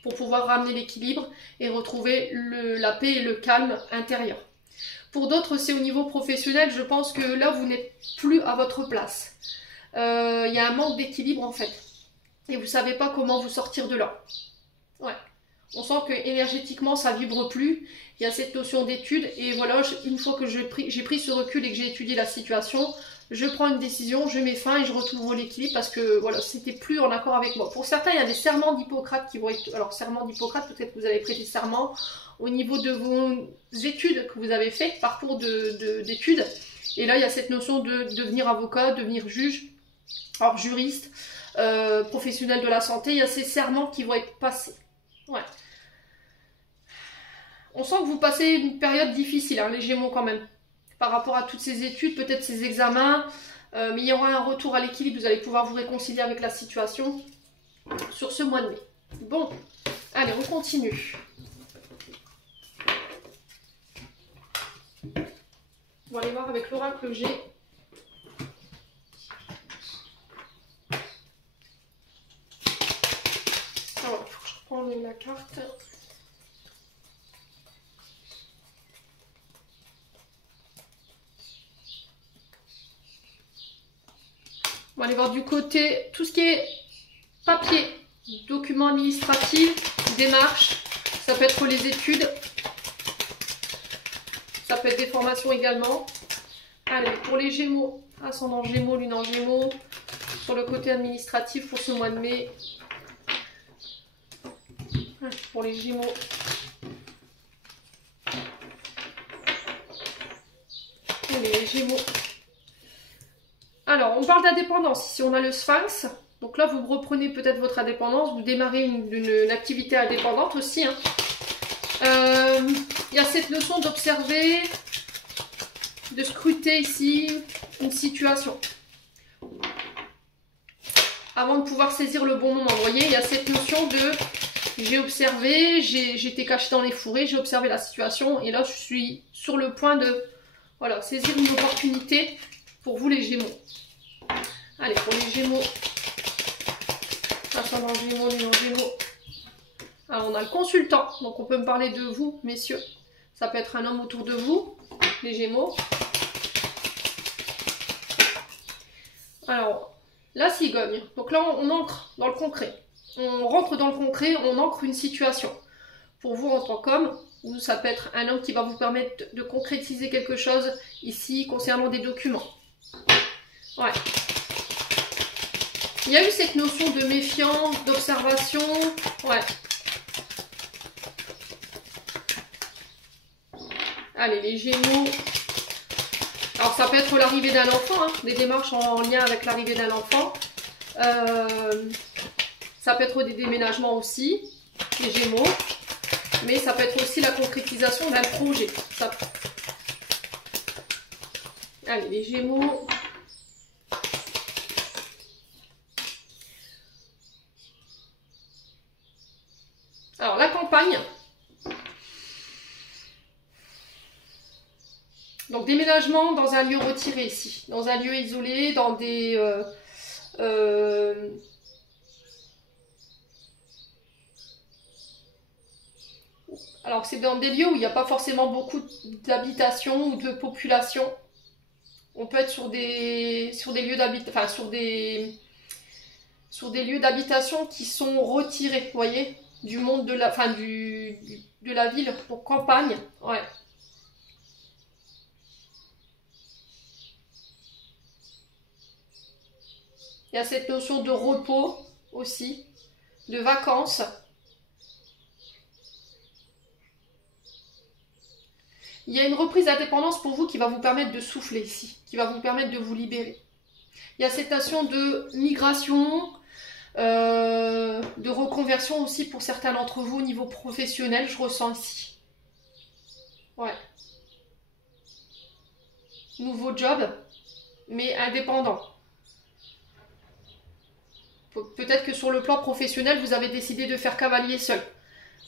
pour pouvoir ramener l'équilibre et retrouver la paix et le calme intérieur. Pour d'autres, c'est au niveau professionnel, je pense que là, vous n'êtes plus à votre place. Il y a un manque d'équilibre en fait. Et vous ne savez pas comment vous sortir de là. Ouais. On sent que énergétiquement, ça ne vibre plus. Il y a cette notion d'étude. Et voilà, une fois que j'ai pris ce recul et que j'ai étudié la situation, je prends une décision, je mets fin et je retrouve l'équilibre parce que voilà, c'était plus en accord avec moi. Pour certains, il y a des serments d'Hippocrate qui vont être... Alors, serment d'Hippocrate, peut-être que vous avez prêté serment au niveau de vos études que vous avez fait, parcours d'études. Et là, il y a cette notion de devenir avocat, devenir juge, alors juriste, professionnel de la santé. Il y a ces serments qui vont être passés. Ouais. On sent que vous passez une période difficile, hein, les Gémeaux quand même. Par rapport à toutes ces études, peut-être ces examens, mais il y aura un retour à l'équilibre, vous allez pouvoir vous réconcilier avec la situation sur ce mois de mai. Bon, allez, on continue. On va aller voir avec l'oracle que j'ai. Alors, il faut que je reprenne la carte. On va aller voir du côté, tout ce qui est papier, documents administratifs, démarches, ça peut être les études, ça peut être des formations également. Allez, pour les Gémeaux, ascendant Gémeaux, lune en Gémeaux, sur le côté administratif pour ce mois de mai. Pour les Gémeaux. Allez, les Gémeaux. Alors, on parle d'indépendance. Ici, on a le Sphinx. Donc là, vous reprenez peut-être votre indépendance. Vous démarrez une activité indépendante aussi. Hein. Il y a cette notion d'observer, de scruter ici une situation. avant de pouvoir saisir le bon moment. Vous voyez, il y a cette notion de j'ai observé, j'étais cachée dans les fourrés, j'ai observé la situation et là je suis sur le point de voilà, saisir une opportunité pour vous les Gémeaux. Allez, pour les Gémeaux, ascendant Gémeaux, Lion Gémeaux. Alors on a le consultant, donc on peut me parler de vous, messieurs. Ça peut être un homme autour de vous, les Gémeaux. Alors, la cigogne. Donc là, on ancre dans le concret. On rentre dans le concret, on ancre une situation. Pour vous en tant qu'homme, ou ça peut être un homme qui va vous permettre de concrétiser quelque chose ici concernant des documents. Ouais. Il y a eu cette notion de méfiance, d'observation. Ouais. Allez, les Gémeaux. Alors ça peut être l'arrivée d'un enfant, hein, des démarches en lien avec l'arrivée d'un enfant. Ça peut être des déménagements aussi, les Gémeaux. Mais ça peut être aussi la concrétisation d'un projet. Ça... Allez, les Gémeaux. Alors la campagne. Donc déménagement dans un lieu retiré ici, dans un lieu isolé, dans des... Alors c'est dans des lieux où il n'y a pas forcément beaucoup d'habitations ou de population. On peut être sur des lieux d'habitation, enfin sur des lieux d'habitation qui sont retirés, vous voyez, du monde de la, enfin de la ville, pour campagne, ouais. Il y a cette notion de repos aussi, de vacances. Il y a une reprise d'indépendance pour vous qui va vous permettre de souffler ici, qui va vous permettre de vous libérer. Il y a cette notion de migration, de reconversion aussi pour certains d'entre vous au niveau professionnel, je ressens ici. Ouais. Nouveau job, mais indépendant. Peut-être que sur le plan professionnel, vous avez décidé de faire cavalier seul.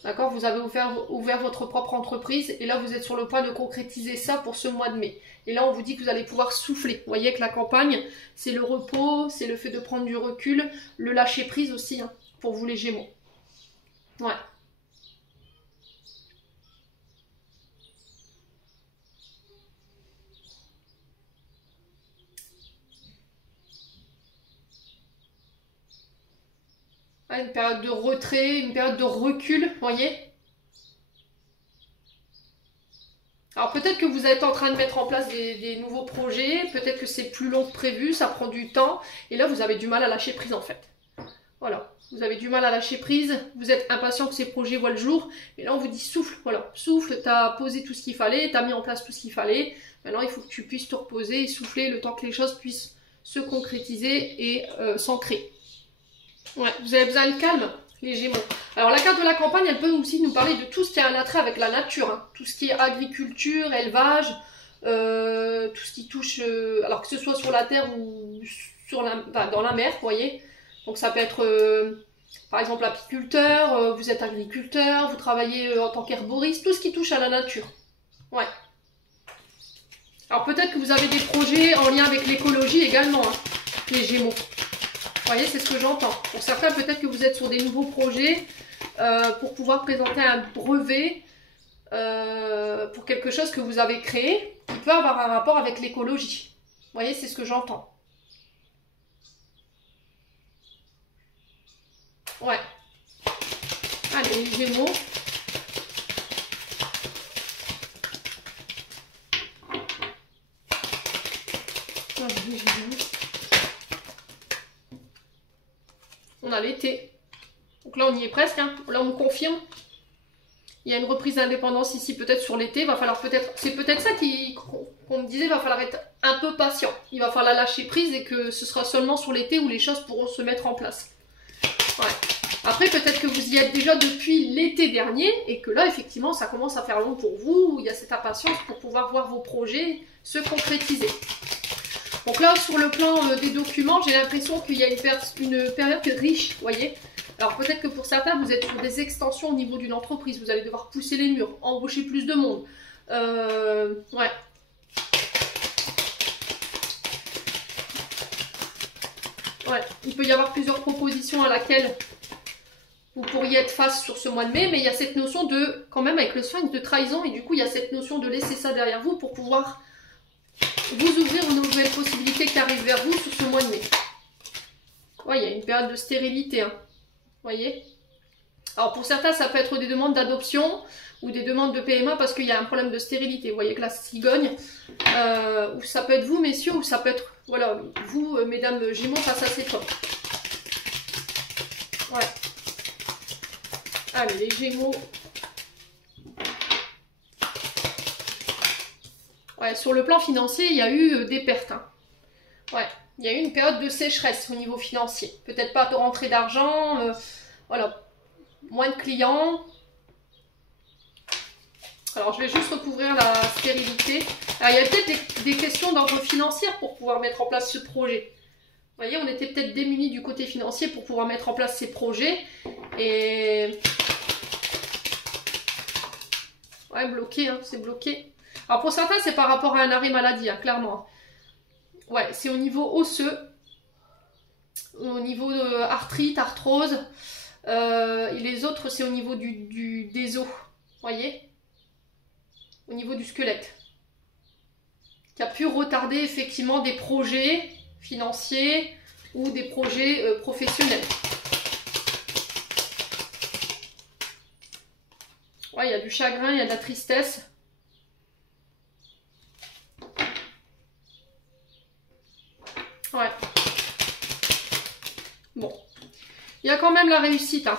D'accord? Vous avez ouvert votre propre entreprise et là, vous êtes sur le point de concrétiser ça pour ce mois de mai. Et là, on vous dit que vous allez pouvoir souffler. Vous voyez que la campagne, c'est le repos, c'est le fait de prendre du recul, le lâcher prise aussi, hein, pour vous les Gémeaux. Ouais. Une période de retrait, une période de recul, vous voyez? Alors peut-être que vous êtes en train de mettre en place des nouveaux projets, peut-être que c'est plus long que prévu, ça prend du temps, et là vous avez du mal à lâcher prise en fait. Voilà, vous avez du mal à lâcher prise, vous êtes impatient que ces projets voient le jour, et là on vous dit souffle, voilà, souffle, t'as posé tout ce qu'il fallait, t'as mis en place tout ce qu'il fallait, maintenant il faut que tu puisses te reposer et souffler le temps que les choses puissent se concrétiser et s'ancrer. Ouais, vous avez besoin de calme, les Gémeaux. Alors la carte de la campagne, elle peut aussi nous parler de tout ce qui a un attrait avec la nature, hein. Tout ce qui est agriculture, élevage, tout ce qui touche, alors que ce soit sur la terre ou sur dans la mer, vous voyez. Donc ça peut être, par exemple, apiculteur, vous êtes agriculteur, vous travaillez en tant qu'herboriste, tout ce qui touche à la nature. Ouais. Alors peut-être que vous avez des projets en lien avec l'écologie également, hein, les Gémeaux. Vous voyez, c'est ce que j'entends. Pour certains, peut-être que vous êtes sur des nouveaux projets pour pouvoir présenter un brevet pour quelque chose que vous avez créé qui peut avoir un rapport avec l'écologie. Vous voyez, c'est ce que j'entends. Ouais. Allez, les Gémeaux. Les Gémeaux. On a l'été. Donc là, on y est presque. Hein. Là, on confirme. Il y a une reprise d'indépendance ici, peut-être sur l'été. Va falloir peut-être. C'est peut-être ça qu'on me disait. Il va falloir être un peu patient. Il va falloir lâcher prise et que ce sera seulement sur l'été où les choses pourront se mettre en place. Ouais. Après, peut-être que vous y êtes déjà depuis l'été dernier et que là, effectivement, ça commence à faire long pour vous. Il y a cette impatience pour pouvoir voir vos projets se concrétiser. Donc là, sur le plan des documents, j'ai l'impression qu'il y a une période riche, vous voyez. Alors peut-être que pour certains, vous êtes sur des extensions au niveau d'une entreprise. Vous allez devoir pousser les murs, embaucher plus de monde. Ouais. Ouais, il peut y avoir plusieurs propositions à laquelle vous pourriez être face sur ce mois de mai, mais il y a cette notion de, quand même avec le Sphinx, de trahison, et du coup il y a cette notion de laisser ça derrière vous pour pouvoir vous ouvrir aux nouvelles possibilités qui arrivent vers vous sur ce mois de mai. Ouais, il y a une période de stérilité, hein. Vous voyez? Alors pour certains, ça peut être des demandes d'adoption ou des demandes de PMA parce qu'il y a un problème de stérilité. Vous voyez que la cigogne, ou ça peut être vous, messieurs, ou ça peut être, voilà, vous, mesdames Gémeaux, face à ces femmes. Ouais. Allez, les Gémeaux. Ouais, sur le plan financier, il y a eu des pertes. Hein. Ouais, il y a eu une période de sécheresse au niveau financier. Peut-être pas de rentrée d'argent, voilà, moins de clients. Alors, je vais juste recouvrir la stérilité. Alors, il y a peut-être des questions d'ordre financier pour pouvoir mettre en place ce projet. Vous voyez, on était peut-être démunis du côté financier pour pouvoir mettre en place ces projets. Et... ouais, bloqué, hein, c'est bloqué. Alors, pour certains, c'est par rapport à un arrêt maladie, hein, clairement. Ouais, c'est au niveau osseux. Au niveau de arthrite, arthrose. Et les autres, c'est au niveau des os. Vous voyez ? Au niveau du squelette. Qui a pu retarder effectivement des projets financiers ou des projets professionnels. Ouais, il y a du chagrin, il y a de la tristesse. Ouais. Bon. Il y a quand même la réussite. Hein.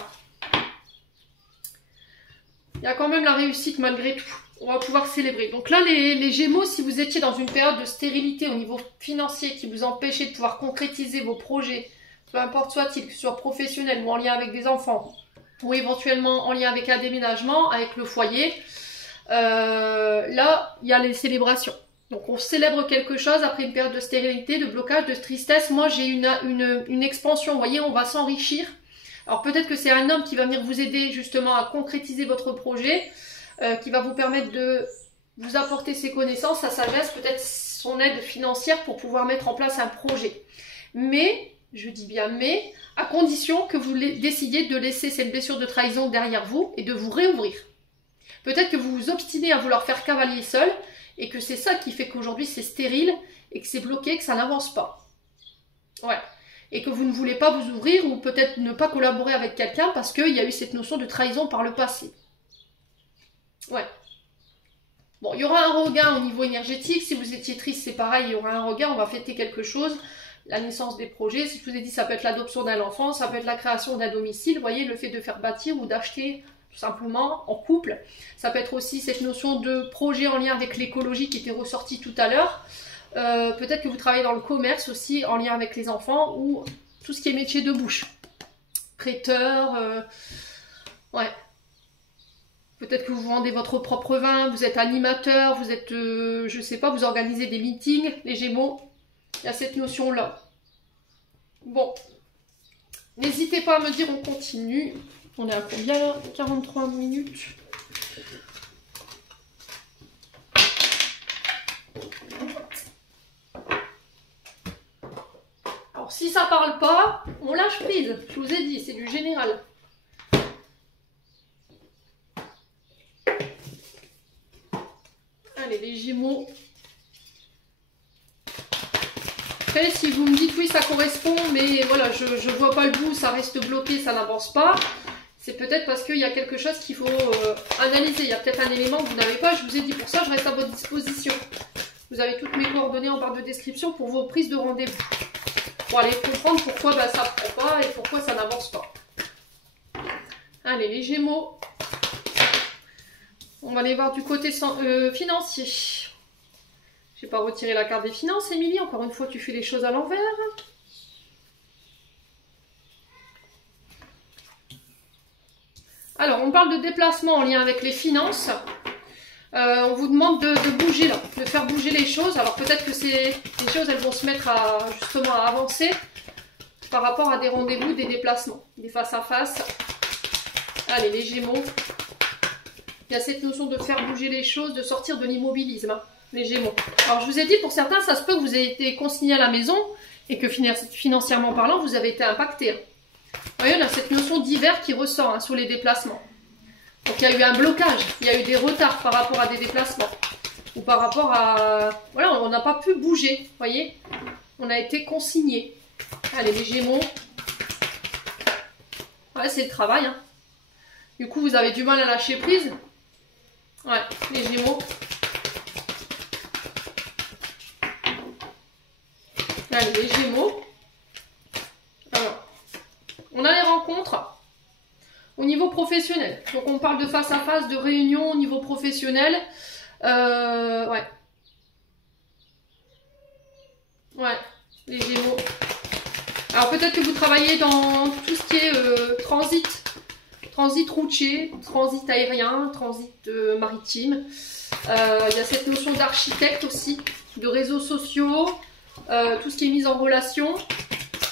Il y a quand même la réussite malgré tout. On va pouvoir célébrer. Donc là, les Gémeaux, si vous étiez dans une période de stérilité au niveau financier qui vous empêchait de pouvoir concrétiser vos projets, peu importe soit-il, que ce soit professionnel ou en lien avec des enfants, ou éventuellement en lien avec un déménagement, avec le foyer, là, il y a les célébrations. Donc on célèbre quelque chose après une période de stérilité, de blocage, de tristesse. Moi, j'ai une expansion, vous voyez, on va s'enrichir. Alors peut-être que c'est un homme qui va venir vous aider justement à concrétiser votre projet, qui va vous permettre de vous apporter ses connaissances, sa sagesse, peut-être son aide financière pour pouvoir mettre en place un projet. Mais, je dis bien mais, à condition que vous décidiez de laisser cette blessure de trahison derrière vous et de vous réouvrir. Peut-être que vous vous obstinez à vouloir faire cavalier seul et que c'est ça qui fait qu'aujourd'hui c'est stérile et que c'est bloqué, que ça n'avance pas. Ouais. Et que vous ne voulez pas vous ouvrir ou peut-être ne pas collaborer avec quelqu'un parce qu'il y a eu cette notion de trahison par le passé. Ouais. Bon, il y aura un regain au niveau énergétique. Si vous étiez triste, c'est pareil, il y aura un regain. On va fêter quelque chose. La naissance des projets. Si je vous ai dit, ça peut être l'adoption d'un enfant, ça peut être la création d'un domicile. Vous voyez, le fait de faire bâtir ou d'acheter tout simplement en couple. Ça peut être aussi cette notion de projet en lien avec l'écologie qui était ressortie tout à l'heure. Peut-être que vous travaillez dans le commerce aussi en lien avec les enfants ou tout ce qui est métier de bouche. Prêteur, ouais. Peut-être que vous vendez votre propre vin, vous êtes animateur, vous êtes, je sais pas, vous organisez des meetings, les Gémeaux. Il y a cette notion-là. Bon. N'hésitez pas à me dire, on continue. On est à combien? 43 minutes. Alors, si ça parle pas, on lâche prise. Je vous ai dit, c'est du général. Allez, les Gémeaux. Après, si vous me dites oui, ça correspond, mais voilà, je vois pas le bout, ça reste bloqué, ça n'avance pas. C'est peut-être parce qu'il y a quelque chose qu'il faut analyser. Il y a peut-être un élément que vous n'avez pas. Je vous ai dit pour ça, je reste à votre disposition. Vous avez toutes mes coordonnées en barre de description pour vos prises de rendez-vous. Pour aller comprendre pourquoi ça ne prend pas et pourquoi ça n'avance pas. Allez, les Gémeaux. On va aller voir du côté financier. Je n'ai pas retiré la carte des finances, Émilie. Encore une fois, tu fais les choses à l'envers. Alors, on parle de déplacement en lien avec les finances. On vous demande de bouger là, de faire bouger les choses. Alors peut-être que les choses elles vont se mettre justement à avancer par rapport à des rendez-vous, des déplacements, des face à face. Allez, les Gémeaux. Il y a cette notion de faire bouger les choses, de sortir de l'immobilisme, hein, les Gémeaux. Alors je vous ai dit, pour certains, ça se peut que vous ayez été consigné à la maison et que financièrement parlant, vous avez été impacté. Hein. Vous voyez, on a cette notion d'hiver qui ressort hein, sur les déplacements. Donc il y a eu un blocage, il y a eu des retards par rapport à des déplacements. Ou par rapport à... Voilà, on n'a pas pu bouger, vous voyez. On a été consigné. Allez, les Gémeaux. Ouais, c'est le travail. Hein. Du coup, vous avez du mal à lâcher prise. Ouais, les Gémeaux. Allez, les Gémeaux. Alors, on a les rencontres. Au niveau professionnel, donc on parle de face à face, de réunion au niveau professionnel. Ouais. Ouais, les Gémeaux. Alors peut-être que vous travaillez dans tout ce qui est transit routier, transit aérien, transit maritime. Il y a cette notion d'architecte aussi, de réseaux sociaux, tout ce qui est mis en relation,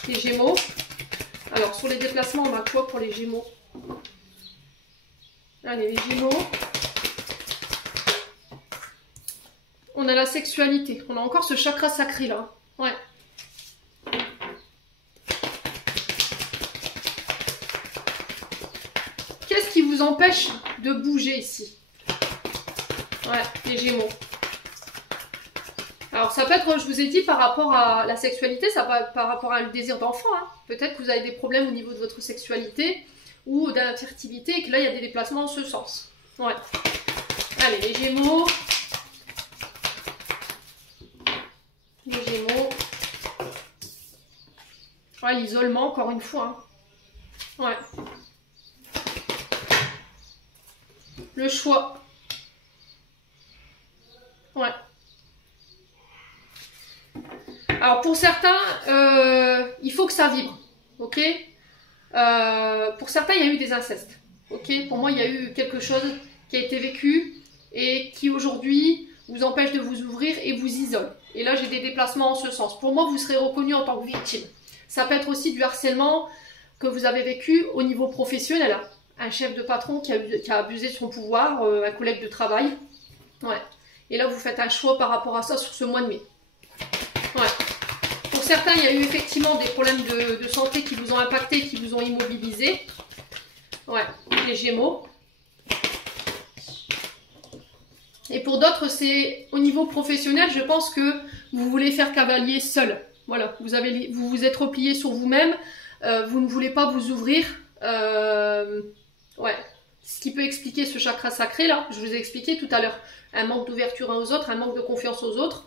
les Gémeaux. Alors sur les déplacements, on a quoi pour les Gémeaux? Allez, les Gémeaux. On a la sexualité. On a encore ce chakra sacré là. Ouais. Qu'est-ce qui vous empêche de bouger ici? Ouais, les Gémeaux. Alors ça peut être, je vous ai dit, par rapport à la sexualité, ça va par rapport à le désir d'enfant. Hein. Peut-être que vous avez des problèmes au niveau de votre sexualité ou d'infertilité et que là il y a des déplacements en ce sens. Ouais. Allez, les Gémeaux. Les Gémeaux. Ouais, l'isolement, encore une fois. Hein. Ouais. Le choix. Ouais. Alors pour certains, il faut que ça vibre. Ok. Pour certains, il y a eu des incestes. Ok, pour moi, il y a eu quelque chose qui a été vécu et qui aujourd'hui vous empêche de vous ouvrir et vous isole. Et là, j'ai des déplacements en ce sens. Pour moi, vous serez reconnu en tant que victime. Ça peut être aussi du harcèlement que vous avez vécu au niveau professionnel. Un chef de patron qui a abusé de son pouvoir, un collègue de travail. Ouais. Et là, vous faites un choix par rapport à ça sur ce mois de mai. Ouais. Pour certains, il y a eu effectivement des problèmes de santé qui vous ont impacté, qui vous ont immobilisé. Ouais, les Gémeaux. Et pour d'autres, c'est au niveau professionnel, je pense que vous voulez faire cavalier seul. Voilà, vous vous êtes replié sur vous-même, vous ne voulez pas vous ouvrir. Ouais, ce qui peut expliquer ce chakra sacré là, je vous ai expliqué tout à l'heure. Un manque d'ouverture aux autres, un manque de confiance aux autres.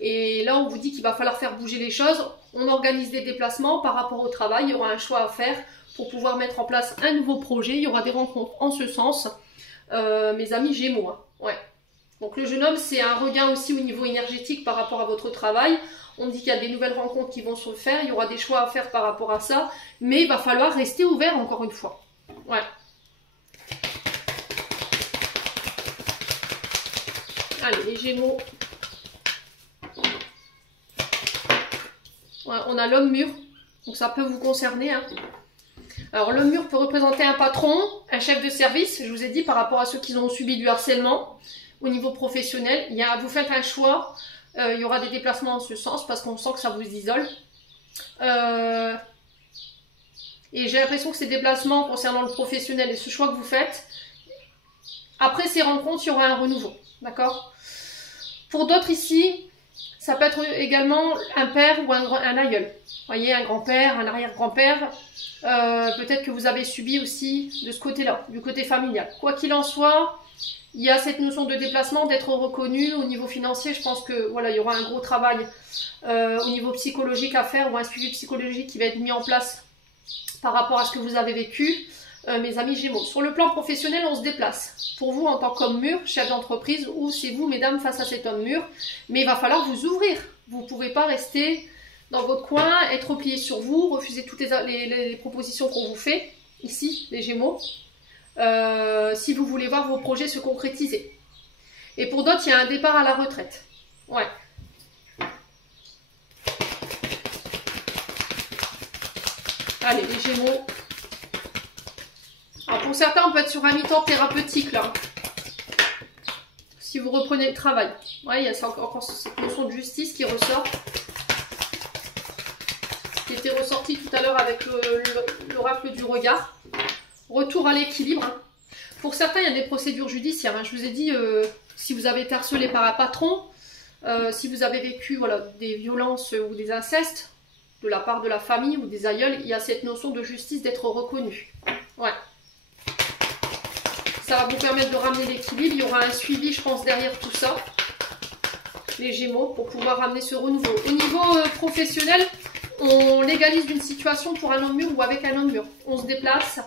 Et là, on vous dit qu'il va falloir faire bouger les choses. On organise des déplacements par rapport au travail. Il y aura un choix à faire pour pouvoir mettre en place un nouveau projet. Il y aura des rencontres en ce sens. Mes amis Gémeaux. Hein. Ouais. Donc le jeune homme, c'est un regain aussi au niveau énergétique par rapport à votre travail. On dit qu'il y a des nouvelles rencontres qui vont se faire. Il y aura des choix à faire par rapport à ça. Mais il va falloir rester ouvert encore une fois. Ouais. Allez, les Gémeaux. Ouais, on a l'homme mûr, donc ça peut vous concerner. Hein. Alors l'homme mûr peut représenter un patron, un chef de service, je vous ai dit par rapport à ceux qui ont subi du harcèlement au niveau professionnel. Vous faites un choix, il y aura des déplacements en ce sens parce qu'on sent que ça vous isole. Et j'ai l'impression que ces déplacements concernant le professionnel et ce choix que vous faites, après ces rencontres, il y aura un renouveau. D'accord? Pour d'autres ici, ça peut être également un père ou un aïeul. Vous voyez, un grand-père, un arrière-grand-père. Peut-être que vous avez subi aussi de ce côté-là, du côté familial. Quoi qu'il en soit, il y a cette notion de déplacement, d'être reconnu au niveau financier. Je pense que voilà, il y aura un gros travail au niveau psychologique à faire ou un suivi psychologique qui va être mis en place par rapport à ce que vous avez vécu. Mes amis Gémeaux. Sur le plan professionnel, on se déplace. Pour vous, en tant qu'homme mûr, chef d'entreprise, ou c'est vous, mesdames, face à cet homme mûr, mais il va falloir vous ouvrir. Vous ne pouvez pas rester dans votre coin, être replié sur vous, refuser toutes les propositions qu'on vous fait, ici, les Gémeaux, si vous voulez voir vos projets se concrétiser. Et pour d'autres, il y a un départ à la retraite. Ouais. Allez, les Gémeaux. Alors pour certains, on peut être sur un mi-temps thérapeutique là. Si vous reprenez le travail. Ouais, il y a encore cette notion de justice qui ressort. Qui était ressortie tout à l'heure avec l'oracle du regard. Retour à l'équilibre. Hein. Pour certains, il y a des procédures judiciaires. Hein. Je vous ai dit, si vous avez été harcelé par un patron, si vous avez vécu voilà, des violences ou des incestes de la part de la famille ou des aïeuls, il y a cette notion de justice d'être reconnu. Ouais. Ça va vous permettre de ramener l'équilibre. Il y aura un suivi, je pense, derrière tout ça. Les Gémeaux, pour pouvoir ramener ce renouveau. Au niveau professionnel, on légalise une situation pour un homme mûr ou avec un homme mûr. On se déplace,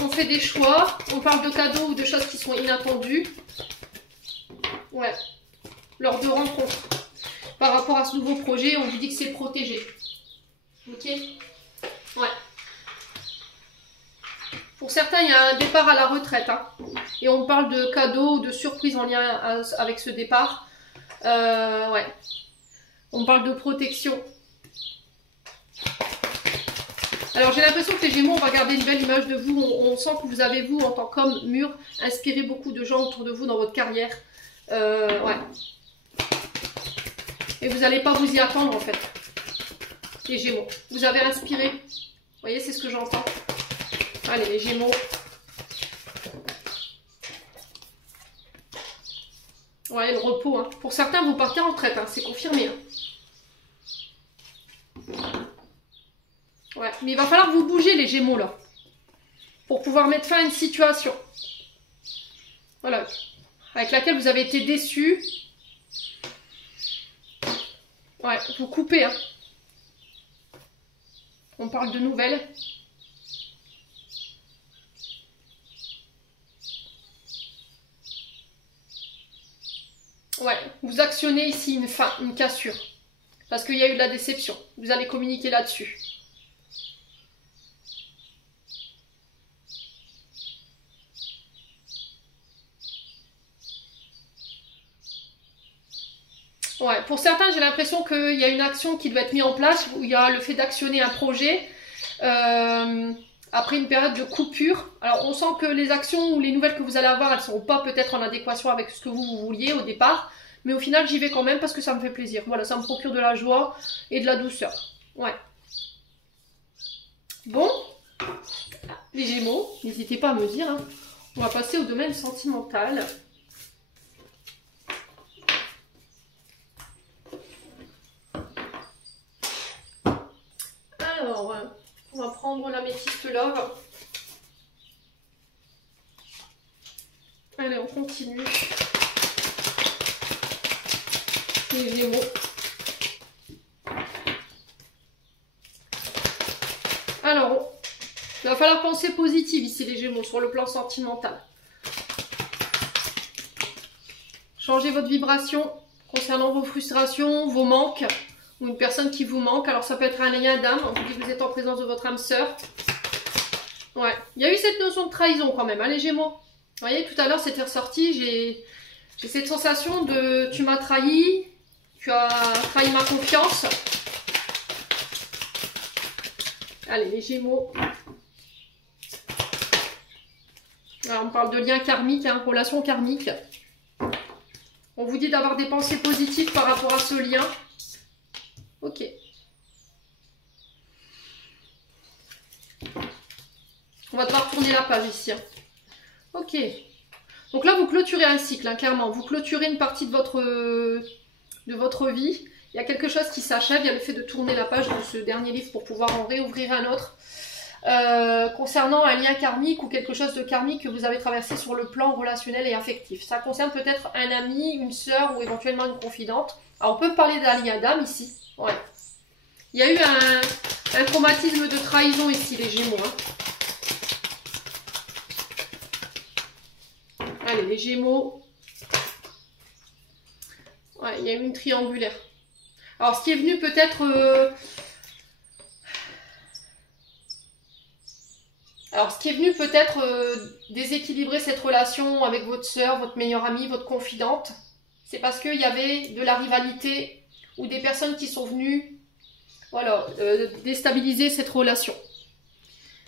on fait des choix, on parle de cadeaux ou de choses qui sont inattendues. Ouais. Lors de rencontres. Par rapport à ce nouveau projet, on vous dit que c'est protégé. Ok? Ouais. Pour certains, il y a un départ à la retraite. Hein. Et on parle de cadeaux ou de surprises en lien avec ce départ. Ouais. On parle de protection. Alors, j'ai l'impression que les Gémeaux, on va garder une belle image de vous. On sent que vous avez, vous, en tant qu'homme mûr, inspiré beaucoup de gens autour de vous dans votre carrière. Ouais. Et vous n'allez pas vous y attendre, en fait. Les Gémeaux. Vous avez inspiré. Vous voyez, c'est ce que j'entends. Allez, les Gémeaux. Ouais, le repos. Hein. Pour certains, vous partez en retraite. Hein. C'est confirmé. Hein. Ouais, mais il va falloir vous bouger, les Gémeaux, là. Pour pouvoir mettre fin à une situation. Voilà. Avec laquelle vous avez été déçus. Ouais, vous coupez. Hein. On parle de nouvelles. Ouais, vous actionnez ici une fin, une cassure. Parce qu'il y a eu de la déception. Vous allez communiquer là-dessus. Ouais, pour certains, j'ai l'impression qu'il y a une action qui doit être mise en place, où il y a le fait d'actionner un projet après une période de coupure. Alors, on sent que les actions ou les nouvelles que vous allez avoir, elles ne seront pas peut-être en adéquation avec ce que vous vouliez au départ. Mais au final, j'y vais quand même parce que ça me fait plaisir. Voilà, ça me procure de la joie et de la douceur. Ouais. Bon, les Gémeaux, n'hésitez pas à me dire. Hein. On va passer au domaine sentimental. Alors, on va prendre l'améthyste love. Allez, on continue. Les Gémeaux. Alors, il va falloir penser positif ici, les Gémeaux, sur le plan sentimental. Changez votre vibration concernant vos frustrations, vos manques, ou une personne qui vous manque. Alors, ça peut être un lien d'âme. On vous dit que vous êtes en présence de votre âme sœur. Ouais, il y a eu cette notion de trahison quand même, hein, les Gémeaux. Vous voyez, tout à l'heure, c'était ressorti. J'ai cette sensation de tu m'as trahi, tu as trahi ma confiance. Allez, les Gémeaux. Alors, on parle de lien karmique, hein, relation karmique. On vous dit d'avoir des pensées positives par rapport à ce lien. Ok. On va devoir tourner la page ici. Hein. Ok. Donc là, vous clôturez un cycle, hein, clairement. Vous clôturez une partie de votre vie. Il y a quelque chose qui s'achève. Il y a le fait de tourner la page de ce dernier livre pour pouvoir en réouvrir un autre. Concernant un lien karmique ou quelque chose de karmique que vous avez traversé sur le plan relationnel et affectif. Ça concerne peut-être un ami, une sœur ou éventuellement une confidente. Alors, on peut parler d'un lien d'âme ici. Ouais. Il y a eu un traumatisme de trahison ici, les Gémeaux. Hein. Allez, les Gémeaux. Ouais, il y a eu une triangulaire. Alors, ce qui est venu peut-être... Alors, ce qui est venu peut-être déséquilibrer cette relation avec votre sœur, votre meilleure amie, votre confidente, c'est parce qu'il y avait de la rivalité ou des personnes qui sont venues, voilà, déstabiliser cette relation.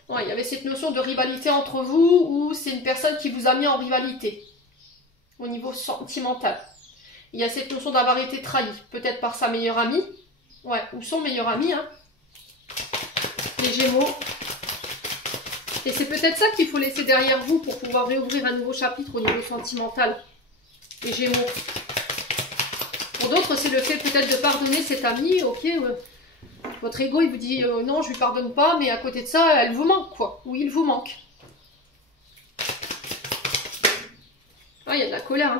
Ouais, il y avait cette notion de rivalité entre vous, ou c'est une personne qui vous a mis en rivalité au niveau sentimental. Il y a cette notion d'avoir été trahi, peut-être par sa meilleure amie, ouais, ou son meilleur ami, hein. Les Gémeaux. Et c'est peut-être ça qu'il faut laisser derrière vous pour pouvoir réouvrir un nouveau chapitre au niveau sentimental. Les Gémeaux. Pour d'autres, c'est le fait peut-être de pardonner cette amie, ok, votre ego il vous dit non, je lui pardonne pas, mais à côté de ça, elle vous manque, quoi. Oui, il vous manque. Ah, il y a de la colère, hein.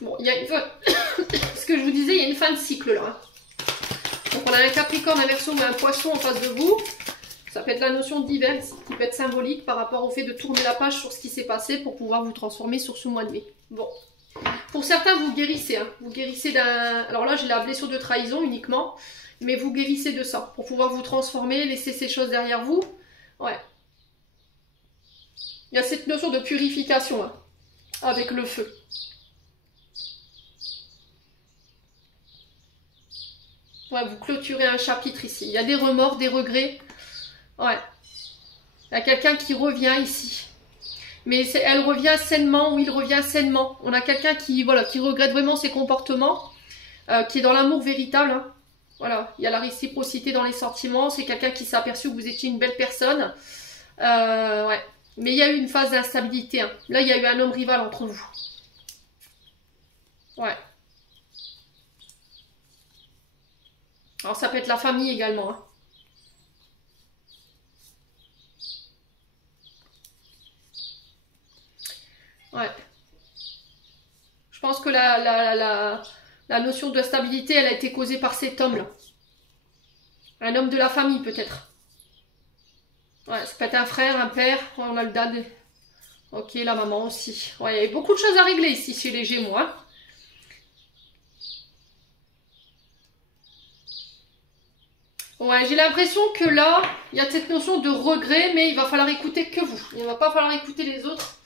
Bon, il y a une fin... Ce que je vous disais, il y a une fin de cycle, là, hein. Donc on a un Capricorne, un Verseau ou un Poisson en face de vous. Ça peut être la notion d'hiver qui peut être symbolique par rapport au fait de tourner la page sur ce qui s'est passé pour pouvoir vous transformer sur ce mois de mai. Bon. Pour certains, vous guérissez. Hein. Vous guérissez d'un... Alors là, j'ai la blessure de trahison uniquement. Mais vous guérissez de ça. Pour pouvoir vous transformer, laisser ces choses derrière vous. Ouais. Il y a cette notion de purification, hein, avec le feu. Ouais, vous clôturez un chapitre ici. Il y a des remords, des regrets. Ouais. Il y a quelqu'un qui revient ici. Mais elle revient sainement, ou il revient sainement. On a quelqu'un qui, voilà, qui regrette vraiment ses comportements, qui est dans l'amour véritable. Hein. Voilà, il y a la réciprocité dans les sentiments. C'est quelqu'un qui s'est aperçu que vous étiez une belle personne. Ouais. Mais il y a eu une phase d'instabilité. Hein. Là, il y a eu un homme rival entre vous. Ouais. Alors, ça peut être la famille également. Hein. Ouais. Je pense que la notion de stabilité, elle a été causée par cet homme-là. Un homme de la famille, peut-être. Ouais, ça peut être un frère, un père. Ouais, on a le dad. Ok, la maman aussi. Ouais, il y a beaucoup de choses à régler ici chez les Gémeaux. Hein. Ouais, j'ai l'impression que là, il y a cette notion de regret, mais il va falloir écouter que vous. Il ne va pas falloir écouter les autres.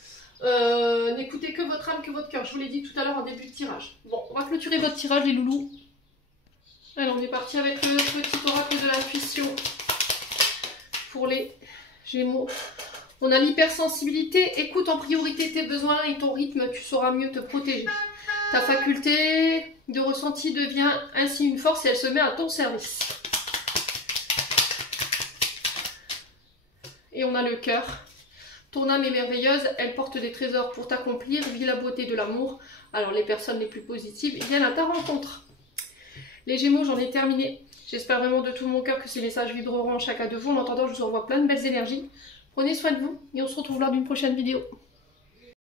N'écoutez que votre âme, que votre cœur. Je vous l'ai dit tout à l'heure en début de tirage. Bon, on va clôturer votre tirage, les loulous. Alors, on est parti avec le petit oracle de l'intuition pour les Gémeaux. On a l'hypersensibilité. Écoute en priorité tes besoins et ton rythme, tu sauras mieux te protéger. Ta faculté de ressenti devient ainsi une force et elle se met à ton service. Et on a le cœur. Ton âme est merveilleuse, elle porte des trésors pour t'accomplir, vis la beauté de l'amour. Alors les personnes les plus positives viennent à ta rencontre. Les Gémeaux, j'en ai terminé. J'espère vraiment de tout mon cœur que ces messages vibreront en chacun de vous. En attendant, je vous envoie plein de belles énergies. Prenez soin de vous et on se retrouve lors d'une prochaine vidéo.